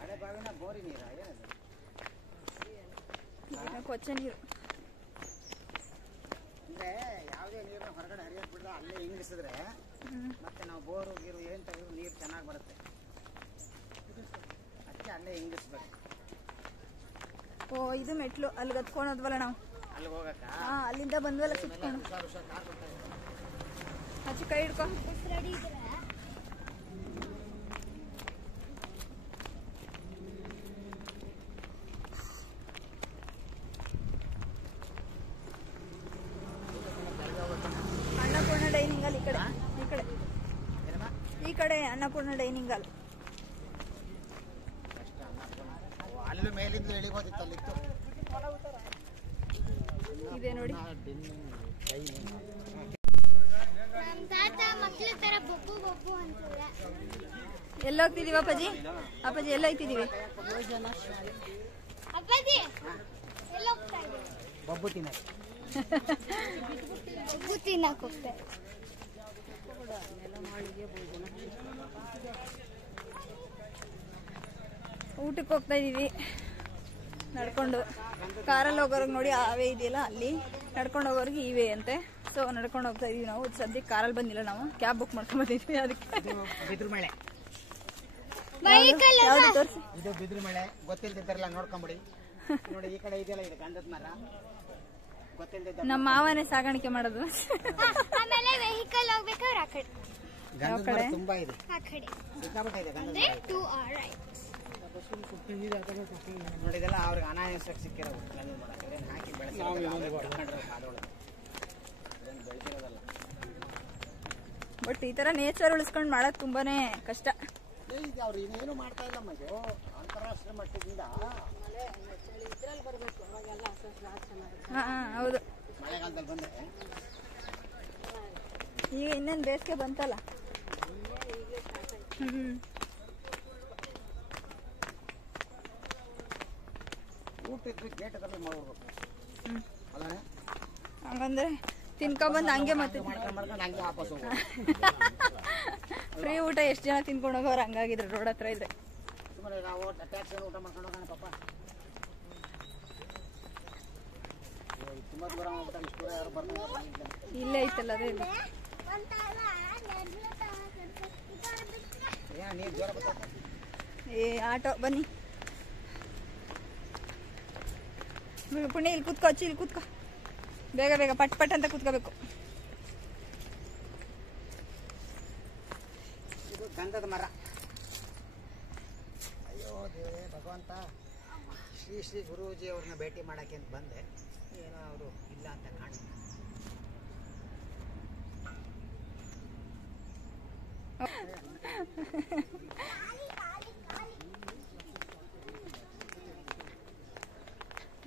ಹಳೆ ಬಾವಿನ ಬೋರಿ ನೀರ ಏನದು ಕೊಚ್ಚೆ ನೀರು ಅಂದ್ರೆ ಯಾವುದೇ ನೀರನ್ನ ಹೊರಗಡೆ ಹರಿಯಕ್ ಬಿಟ್ರೆ ಅಲ್ಲೇ ಇಂಗಿಸಿದ್ರೆ ಮತ್ತೆ ನಾವು ಬೋರು ಗೀರು ಏನ್ ತೆಗೆದ್ರು ನೀರು ಚೆನ್ನಾಗಿ ಬರುತ್ತೆ ಅದಕ್ಕೆ ಅಲ್ಲೇ ಇಂಗಿಸ್ಬೇಕು ಓ ಇದು ಮೆಟ್ಲು ಅಲ್ಲಿ ಹತ್ಕೊಂಡೋದ್ವಲ್ಲ ನಾವು ಅಲ್ಲಿ ಹೋಗಕ್ಕ ಅಲ್ಲಿಂದ ಬಂದ್ವಲ್ಲ ಸುತ್ಕೊಂಡು ಹಚ್ಚಿ ಕೈ ಹಿಡ್ಕೊ ರೆಡಿ ಇದ್ರೆ ಅನ್ನಪೂರ್ಣ ಡೈನಿಂಗ್ ಅಲ್ಲಿ ಈ ಕಡೆ ಅನ್ನಪೂರ್ಣ ಡೈನಿಂಗ್ ಅಲ್ಲಿ ಅಲ್ಲಿ ಮೇಲಿಂದ ಇಳಿಬೋದಿತ್ತು ಅಲ್ಲಿತ್ತು ಇದೆ ನೋಡಿ ನಮ್ ತಾತ ಮಕ್ಳ ತರ ಬೊಬ್ಬು ಬೊಬ್ಬು ಅಂತಾರೆ ಎಲ್ಲ ಹೋಗ್ತಿದೀವಿ ಅಪ್ಪಾಜಿ ಅಪ್ಪಾಜಿ ಎಲ್ಲ ಹೋಗ್ತಿದೀವಿ ಅಪ್ಪಾಜಿ ಎಲ್ಲ ಹೋಗ್ತಾ ಇದ್ದೀವಿ ಬೊಬ್ಬು ತಿನ್ನಕ್ಕೆ ಬೊಬ್ಬು ತಿನ್ನಕ್ ಹೋಗ್ತಾರೆ ಊಟಕ್ಕೆ ಹೋಗ್ತಾ ಇದೀವಿ ನಡ್ಕೊಂಡು ಕಾರಲ್ಲಿ ಹೋಗೋರ್ಗೆ ನೋಡಿ ಆವೇ ಇದೆಯಲ್ಲ ಅಲ್ಲಿ ನಡ್ಕೊಂಡು ಹೋಗೋರ್ಗೆ ಇವೆ ಅಂತೆ ಸೊ ನಡ್ಕೊಂಡು ಹೋಗ್ತಾ ಇದೀವಿ ನಾವು ಸದ್ಯಕ್ಕೆ ಕಾರಲ್ಲಿ ಬಂದಿಲ್ಲ ನಾವು ಕ್ಯಾಬ್ ಬುಕ್ ಮಾಡ್ಕೊಂಡ್ ಬಂದಿದ್ವಿ ಅದಕ್ಕೆ ಬಿದ್ರು ಮಳೆ ಯಾವ್ದು ತೋರಿಸಿ ಇದು ಬಿದ್ರು ಮಳೆ ಗೊತ್ತಿಲ್ದಿದ್ದಾರಲ್ಲ ನೋಡ್ಕೊಂಬಿಡಿ ನೋಡಿ ಈ ಕಡೆ ಇದೆಯಲ್ಲ ಇದು ಗಂಧದ ಮರ ಗೊತ್ತಿಲ್ದಿದ್ದ ನಮ್ಮ ಮಾವನೇ ಸಾಗಾಣಿಕೆ ಮಾಡೋದು ಆಮೇಲೆ ವೆಹಿಕಲ್ ಹೋಗ್ಬೇಕಾದ್ರೆ ಆ ಕಡೆ ಗಂಧದ ಮರ ತುಂಬಾ ಇದೆ ಆ ಕಡೆ ಸಿಕ್ಕಾಪಟ್ಟೆ ಇದೆ ಗಂಧದ ಅಂದ್ರೆ ಮರ 2 are right ನೋಡಿದೆಲ್ಲ ಅವ್ರಿಗೆ ಅನಾಯಾಸಕ್ಕೆ ಸಿಕ್ಕಿರೋದು ಗಂಧದ ಮರ ಇವ್ರೇನು ಹಾಕಿ ಬೆಳೆಸಿರೋದಲ್ಲ ಬಟ್ ಈ ತರ ನೇಚರ್ ಉಳಿಸ್ಕೊಂಡು ಮಾಡೋದು ತುಂಬಾನೇ ಕಷ್ಟ ಇದು ಅವ್ರು ಇನ್ನೇನು ಮಾಡ್ತಾ ಇಲ್ಲ ಮಜು ಅಂತಾರಾಷ್ಟ್ರೀಯ ಮಟ್ಟದಿಂದ ಹೌದು ಮಳೆಗಾಲದಲ್ಲಿ ಬಂದ್ರೆ ಈಗ ಇನ್ನೇನು ಬೇಸಿಗೆ ಬಂತಲ್ಲ ಊಟ ಇದ್ರೆ ಗೇಟ್ ಅದರಲ್ಲಿ ಮಾಡ್ಬೇಕು ಅಲ್ಲೇ ಹಂಗಂದ್ರೆ ತಿನ್ಕೊಂಬಂದು ಹಂಗೆ ಮತ್ತೆ ಮಾಡ್ಕೊಂಡು ಹಂಗೆ ವಾಪಸ್ ಹೋಗ್ಬೇಕು ಫ್ರೀ ಊಟ ಎಷ್ಟು ಜನ ತಿನ್ಕೊಂಡು ಹೋಗೋರು ಹಂಗಾಗಿದ್ರು ರೋಡ್ ಹತ್ರ ಇದ್ರೆ ಸುಮ್ಮನೆ ನಾವು ಟ್ಯಾಕ್ಸಿ ಊಟ ಮಾಡ್ಕೊಂಡು ಹೋಗೋಣ ಪಾಪ ತುಂಬಾ ದೂರ ಹೋಗ್ಬಿಟ್ಟು ಇಷ್ಟು ದೂರ ಯಾರು ಬರ್ತಾರೆ ಇಲ್ಲೇ ಐತಲ್ಲ ಅದೇ ಏ ಆಟೋ ಬನ್ನಿ ಪುಣ್ಯ. ಇಲ್ಲಿ ಕೂತ್ಕೋ ಅಚ್ಚಿ, ಇಲ್ಲಿ ಕೂತ್ಕೋ. ಬೇಗ ಬೇಗ ಪಟ್ ಪಟ್ ಅಂತ ಕೂತ್ಕೋಬೇಕು. ಇದು ಗಂಧದ ಮರ. ಅಯ್ಯೋ ದೇವರೇ ಭಗವಂತ. ಶ್ರೀ ಶ್ರೀ ಗುರೂಜಿ ಅವ್ರನ್ನ ಭೇಟಿ ಮಾಡೋಕ್ಕೆ ಅಂತ ಬಂದೆ, ಏನೋ ಅವರು ಇಲ್ಲ ಅಂತ ಕಾಣುತ್ತೆ.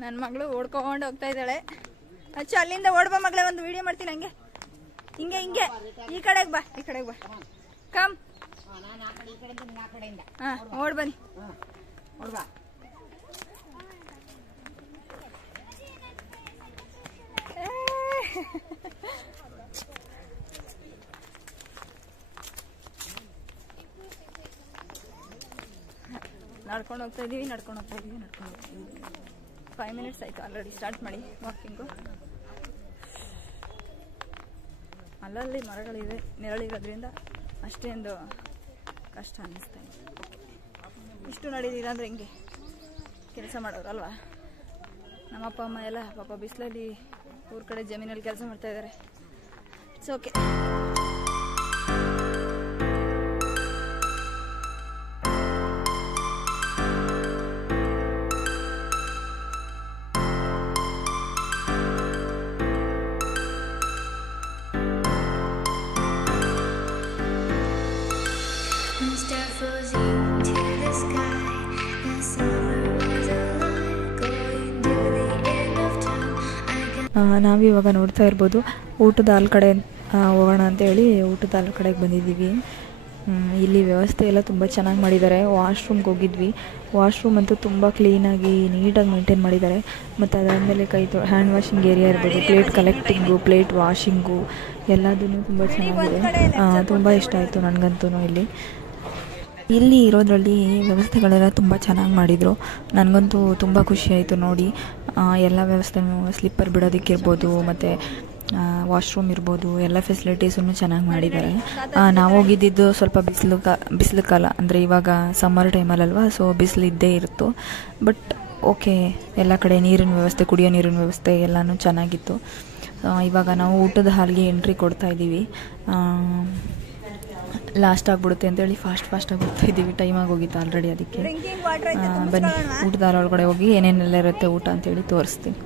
ನನ್ನ ಮಗಳು ಓಡ್ಕೊಂಡು ಹೋಗ್ತಾ ಇದ್ದಾಳೆ. ಅಚ್ಚು ಅಲ್ಲಿಂದ ಓಡ್ಬಾ ಮಗಳೇ, ಒಂದು ವಿಡಿಯೋ ಮಾಡ್ತೀನಿ. ಹಂಗೆ ಹಿಂಗೆ ಹಿಂಗೆ ಈ ಕಡೆಗೆ ಬಾ, ಈ ಕಡೆಗೆ ಬಾ. ಕಮ್. ಹಾ ಓಡ್ ಬನ್ನಿ. ನಡ್ಕೊಂಡು ಹೋಗ್ತಾ ಇದೀವಿ. 5 ಮಿನಿಟ್ಸ್ ಆಯ್ತು ಆಲ್ರೆಡಿ ಸ್ಟಾರ್ಟ್ ಮಾಡಿ ವಾಕಿಂಗು. ಅಲ್ಲಲ್ಲಿ ಮರಗಳಿವೆ, ನೆರಳಿರೋದ್ರಿಂದ ಅಷ್ಟೇಂದು ಕಷ್ಟ ಅನ್ನಿಸ್ತಾ ಇದೆ. ಇಷ್ಟು ನಡೀದಿಲ್ಲ ಅಂದರೆ ಹಿಂಗೆ ಕೆಲಸ ಮಾಡೋರಲ್ವಾ. ನಮ್ಮ ಅಪ್ಪ ಅಮ್ಮ ಎಲ್ಲ ಪಾಪ ಬಿಸಿಲಲ್ಲಿ ಊರ ಕಡೆ ಜಮೀನಲ್ಲಿ ಕೆಲಸ ಮಾಡ್ತಾ ಇದ್ದಾರೆ. It's okay. ನಾವಿವಾಗ ನೋಡ್ತಾ ಇರ್ಬೋದು ಊಟದ ಹಾಲ್ ಕಡೆ ಹೋಗೋಣ ಅಂತೇಳಿ ಊಟದ ಹಾಲ್ ಕಡೆಗೆ ಬಂದಿದ್ದೀವಿ. ಇಲ್ಲಿ ವ್ಯವಸ್ಥೆ ಎಲ್ಲ ತುಂಬ ಚೆನ್ನಾಗಿ ಮಾಡಿದ್ದಾರೆ. ವಾಶ್ರೂಮ್ಗೆ ಹೋಗಿದ್ವಿ. ವಾಶ್ರೂಮ್ ಅಂತೂ ತುಂಬ ಕ್ಲೀನಾಗಿ ನೀಟಾಗಿ ಮೇಂಟೈನ್ ಮಾಡಿದ್ದಾರೆ. ಮತ್ತು ಅದಾದಮೇಲೆ ಹ್ಯಾಂಡ್ ವಾಷಿಂಗ್ ಏರಿಯಾ ಇರ್ಬೋದು, ಪ್ಲೇಟ್ ಕಲೆಕ್ಟಿಂಗು, ಪ್ಲೇಟ್ ವಾಷಿಂಗು ಎಲ್ಲದೂ ತುಂಬ ಚೆನ್ನಾಗಿದೆ. ತುಂಬ ಇಷ್ಟ ಆಯಿತು ನನಗಂತೂ. ಇಲ್ಲಿ ಇರೋದ್ರಲ್ಲಿ ವ್ಯವಸ್ಥೆಗಳೆಲ್ಲ ತುಂಬ ಚೆನ್ನಾಗಿ ಮಾಡಿದರು. ನನಗಂತೂ ತುಂಬ ಖುಷಿಯಾಯಿತು ನೋಡಿ. ಎಲ್ಲ ವ್ಯವಸ್ಥೆನೂ ಸ್ಲಿಪ್ಪರ್ ಬಿಡೋದಕ್ಕಿರ್ಬೋದು, ಮತ್ತು ವಾಶ್ರೂಮ್ ಇರ್ಬೋದು, ಎಲ್ಲ ಫೆಸಿಲಿಟೀಸನ್ನು ಚೆನ್ನಾಗಿ ಮಾಡಿದ್ದಾರೆ. ನಾವು ಹೋಗಿದ್ದು ಸ್ವಲ್ಪ ಬಿಸಿಲು ಕಾಲ, ಅಂದರೆ ಇವಾಗ ಸಮ್ಮರ್ ಟೈಮಲ್ಲಲ್ವ, ಸೊ ಬಿಸಿಲು ಇದ್ದೇ ಇರುತ್ತೋ. ಬಟ್ ಓಕೆ, ಎಲ್ಲ ಕಡೆ ನೀರಿನ ವ್ಯವಸ್ಥೆ, ಕುಡಿಯೋ ನೀರಿನ ವ್ಯವಸ್ಥೆ ಎಲ್ಲನೂ ಚೆನ್ನಾಗಿತ್ತು. ಇವಾಗ ನಾವು ಊಟದ ಹಾಲ್ಗೆ ಎಂಟ್ರಿ ಕೊಡ್ತಾ ಇದ್ದೀವಿ. ಲಾಸ್ಟ್ ಆಗಿಬಿಡುತ್ತೆ ಅಂತೇಳಿ ಫಾಸ್ಟಾಗಿ ಹೋಗ್ತಾ ಇದ್ದೀವಿ. ಟೈಮ್ ಆಗೋಗಿತ್ತು ಆಲ್ರೆಡಿ. ಅದಕ್ಕೆ ಬನ್ನಿ ಊಟದ ಹಾಲ್ ಒಳಗಡೆ ಹೋಗಿ ಏನೇನೆಲ್ಲ ಇರುತ್ತೆ ಊಟ ಅಂತೇಳಿ ತೋರಿಸ್ತೀನಿ.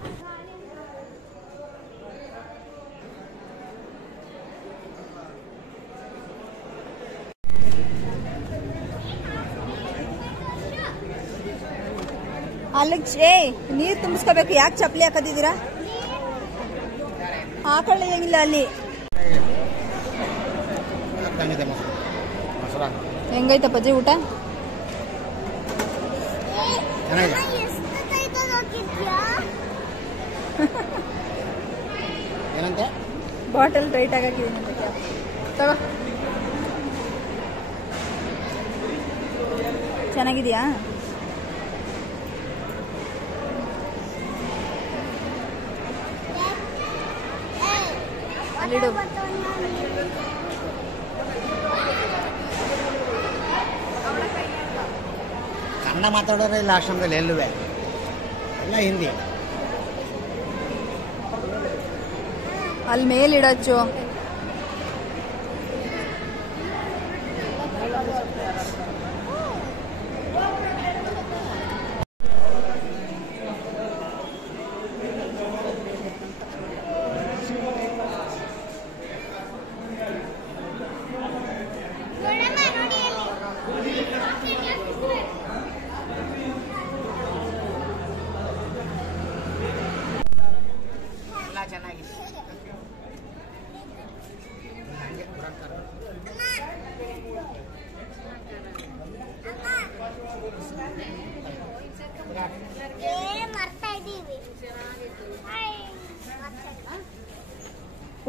ಅಲ್ಲಿಗೆ ನೀರು ತುಂಬಿಸ್ಕೋಬೇಕು. ಯಾಕೆ ಚಪ್ಪಲಿ ಹಾಕೋದಿದ್ದೀರಾ? ಹಾಕೊಳ್ಳಿ, ಏನಿಲ್ಲ. ಅಲ್ಲಿ ಹೆಂಗೈತಪ್ಪಾಜಿ ಊಟ? ಬಾಟಲ್ ಟೈಟ್ ಆಗಾಕಿದ್ದೀನಿ ತಗೋ. ಚೆನ್ನಾಗಿದೆಯಾ? ಅಲ್ಲಿಡು. ಕನ್ನಡ ಮಾತಾಡೋರು ಇಲ್ಲ ಆಶ್ರಮದಲ್ಲಿ ಎಲ್ಲುವೆ, ಎಲ್ಲ ಹಿಂದಿ. ಅಲ್ಲಿ ಮೇಲಿಡಚ್ಚು.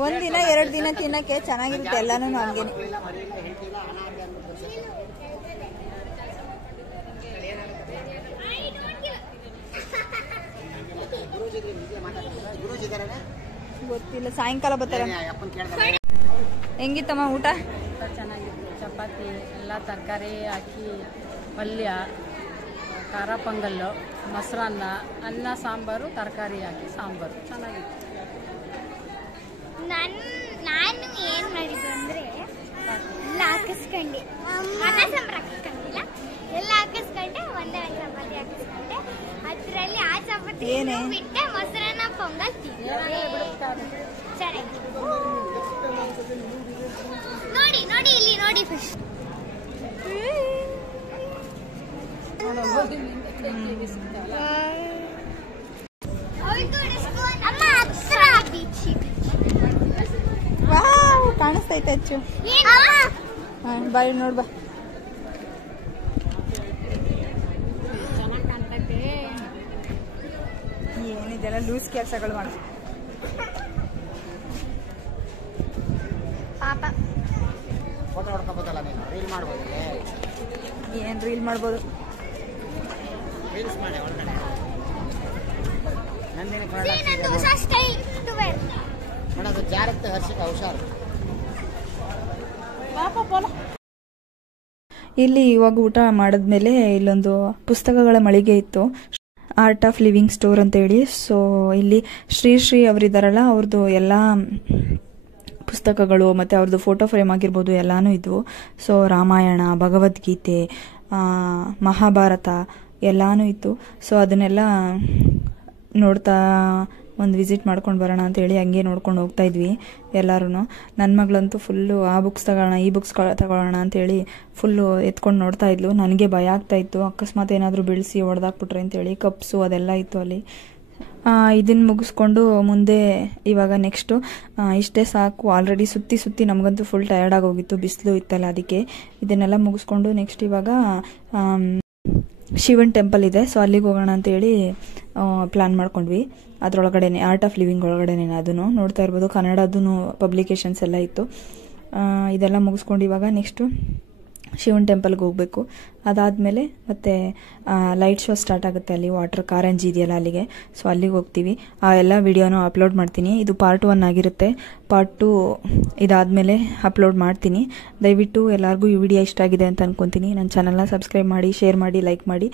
ಒಂದಿನ 2 ದಿನ ತಿನ್ನಕ್ಕೆ ಚೆನ್ನಾಗಿರುತ್ತೆ. ಎಲ್ಲಾನು ಹಂಗೇನೆ. ಗೊತ್ತಿಲ್ಲ, ಸಾಯಂಕಾಲ ಬರ್ತಾರೆ. ಹೆಂಗಿತ್ತಮ್ಮ ಊಟ? ಊಟ ಚೆನ್ನಾಗಿತ್ತು. ಚಪಾತಿ ಎಲ್ಲ ತರಕಾರಿ ಹಾಕಿ ಪಲ್ಯ, ಖಾರ ಪೊಂಗಲ್ಲು, ಮೊಸರನ್ನ, ಅನ್ನ ಸಾಂಬಾರು, ತರಕಾರಿ ಹಾಕಿ ಸಾಂಬಾರು ಚೆನ್ನಾಗಿತ್ತು. ನಾನು ಏನ್ ಮಾಡಿದ್ದು ಅಂದ್ರೆ ಎಲ್ಲ ಹಾಕಿಸ್ಕೊಂಡೆ, ಅನ್ನ ಸಾಂಬಾರು ಹಾಕಿಸ್ಕೊಂಡಿಲ್ಲ, ಎಲ್ಲ ಹಾಕಿಸ್ಕೊಂಡೆ, ಒಂದೇ ಒಂದು ಚಪಾತಿ ಹಾಕಿಸ್ಕೊಂಡೆ. ಅದರಲ್ಲಿ ಆ ಚಪಾತಿ ಬಿಟ್ಟೆ ಮೊಸರನ್ನ ಪೊಂಗಲ್ ಚೆನ್ನಾಗಿ. ನೋಡಿ ನೋಡಿ ಇಲ್ಲಿ ನೋಡಿ ಫಸ್ಟ್. ಕಾಣಿಸ್ತೈತೆ ಹೆಚ್ಚು. ಬಾಯ್ ನೋಡ್ ಬಾ. ಚೆನ್ನಾಗಿ ಕಾಣ್ತೈತೆ. ಏನಿದೆಲ್ಲ ಲೂಸ್ ಕೆಲಸಗಳು ಮಾಡ. ಪಾಪ ಫೋಟೋ ಹೊಡ್ಕೋಬೋದಲ್ಲ ನೀನು, ರೀಲ್ ಮಾಡ್ಬೋದು. ಏನ್ ರೀಲ್ ಮಾಡ್ಬೋದು? ರೀಲ್ಸ್ ಮಾಡಿ ಒಳಗಡೆ. ನಂದಿನಿ ನಂದು ಹೊಸ ಸ್ಟೈಲ್ ನೋಡೋದು ಜಾರತ್ತೆ ಹರ್ಷಿಕ ಹುಷಾರು. ಇಲ್ಲಿ ಇವಾಗ ಊಟ ಮಾಡಿದ್ಮೇಲೆ ಇಲ್ಲೊಂದು ಪುಸ್ತಕಗಳ ಮಳಿಗೆ ಇತ್ತು, ಆರ್ಟ್ ಆಫ್ ಲಿವಿಂಗ್ ಸ್ಟೋರ್ ಅಂತ ಹೇಳಿ. ಸೊ ಇಲ್ಲಿ ಶ್ರೀ ಅವರಿದ್ದಾರಲ್ಲ, ಅವ್ರದ್ದು ಎಲ್ಲ ಪುಸ್ತಕಗಳು ಮತ್ತು ಅವ್ರದ್ದು ಫೋಟೋ ಫ್ರೇಮ್ ಆಗಿರ್ಬೋದು ಎಲ್ಲಾನು ಇದ್ವು. ಸೊ ರಾಮಾಯಣ, ಭಗವದ್ಗೀತೆ, ಮಹಾಭಾರತ ಎಲ್ಲಾನು ಇತ್ತು. ಸೊ ಅದನ್ನೆಲ್ಲ ನೋಡ್ತಾ ಒಂದು ವಿಸಿಟ್ ಮಾಡ್ಕೊಂಡು ಬರೋಣ ಅಂತೇಳಿ ಹಂಗೆ ನೋಡ್ಕೊಂಡು ಹೋಗ್ತಾ ಇದ್ವಿ ಎಲ್ಲರೂ. ನನ್ನ ಮಗಳಂತೂ ಫುಲ್ಲು ಆ ಬುಕ್ಸ್ ತಗೊಳ್ಳೋಣ, ಈ ಬುಕ್ಸ್ ತಗೊಳ್ಳೋಣ ಅಂತೇಳಿ ಫುಲ್ಲು ಎತ್ಕೊಂಡು ನೋಡ್ತಾ ಇದ್ಲು. ನನಗೆ ಭಯ ಆಗ್ತಾ ಇತ್ತು, ಅಕಸ್ಮಾತ್ ಏನಾದರೂ ಬೆಳೆಸಿ ಹೊಡೆದಾಕ್ಬಿಟ್ರೆ ಅಂತೇಳಿ. ಕಪ್ಸು ಅದೆಲ್ಲ ಇತ್ತು ಅಲ್ಲಿ. ಇದನ್ನು ಮುಗಿಸ್ಕೊಂಡು ಮುಂದೆ ಇವಾಗ ನೆಕ್ಸ್ಟು ಇಷ್ಟೇ ಸಾಕು. ಆಲ್ರೆಡಿ ಸುತ್ತಿ ನಮಗಂತೂ ಫುಲ್ ಟಯರ್ಡ್ ಆಗೋಗಿತ್ತು, ಬಿಸಿಲು ಇತ್ತಲ್ಲ, ಅದಕ್ಕೆ ಇದನ್ನೆಲ್ಲ ಮುಗಿಸ್ಕೊಂಡು ನೆಕ್ಸ್ಟ್ ಇವಾಗ ಶಿವನ್ ಟೆಂಪಲ್ ಇದೆ. ಸೊ ಅಲ್ಲಿಗೆ ಹೋಗೋಣ ಅಂತೇಳಿ ಪ್ಲ್ಯಾನ್ ಮಾಡ್ಕೊಂಡ್ವಿ. ಅದರೊಳಗಡೆನೆ ಆರ್ಟ್ ಆಫ್ ಲಿವಿಂಗ್ ಒಳಗಡೆನೆ ಅದನ್ನು ನೋಡ್ತಾ ಇರ್ಬೋದು. ಕನ್ನಡದೂ ಪಬ್ಲಿಕೇಶನ್ಸ್ ಎಲ್ಲ ಇತ್ತು. ಇದೆಲ್ಲ ಮುಗಿಸ್ಕೊಂಡು ಇವಾಗ ನೆಕ್ಸ್ಟು ಶಿವನ್ ಟೆಂಪಲ್ಗೆ ಹೋಗಬೇಕು. ಅದಾದಮೇಲೆ ಮತ್ತೆ ಲೈಟ್ ಶೋ ಸ್ಟಾರ್ಟ್ ಆಗುತ್ತೆ ಅಲ್ಲಿ, ವಾಟರ್ ಕಾರಂಜಿ ಇದೆಯಲ್ಲ ಅಲ್ಲಿಗೆ. ಸೊ ಅಲ್ಲಿಗೆ ಹೋಗ್ತೀವಿ. ಆ ಎಲ್ಲ ವಿಡಿಯೋನೂ ಅಪ್ಲೋಡ್ ಮಾಡ್ತೀನಿ. ಇದು ಪಾರ್ಟ್ 1 ಆಗಿರುತ್ತೆ. ಪಾರ್ಟ್ 2 ಇದಾದಮೇಲೆ ಅಪ್ಲೋಡ್ ಮಾಡ್ತೀನಿ. ದಯವಿಟ್ಟು ಎಲ್ಲರಿಗೂ ಈ ವಿಡಿಯೋ ಇಷ್ಟ ಆಗಿದೆ ಅಂತ ಅನ್ಕೊತೀನಿ. ನನ್ನ ಚಾನಲ್ನ ಸಬ್ಸ್ಕ್ರೈಬ್ ಮಾಡಿ, ಶೇರ್ ಮಾಡಿ, ಲೈಕ್ ಮಾಡಿ.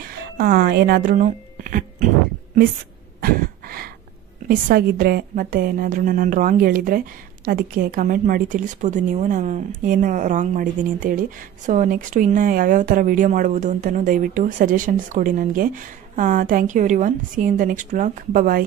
ಏನಾದ್ರೂ ಮಿಸ್ ಆಗಿದ್ದರೆ ಮತ್ತು ಏನಾದರೂ ನಾನು ರಾಂಗ್ ಹೇಳಿದರೆ ಅದಕ್ಕೆ ಕಮೆಂಟ್ ಮಾಡಿ ತಿಳಿಸ್ಬೋದು ನೀವು, ನಾನು ಏನು ರಾಂಗ್ ಮಾಡಿದ್ದೀನಿ ಅಂತೇಳಿ. ಸೊ ನೆಕ್ಸ್ಟು ಇನ್ನು ಯಾವ್ಯಾವ ಥರ ವಿಡಿಯೋ ಮಾಡ್ಬೋದು ಅಂತಲೂ ದಯವಿಟ್ಟು ಸಜೆಷನ್ಸ್ ಕೊಡಿ ನನಗೆ. Thank you everyone. See you in the next vlog. Bye.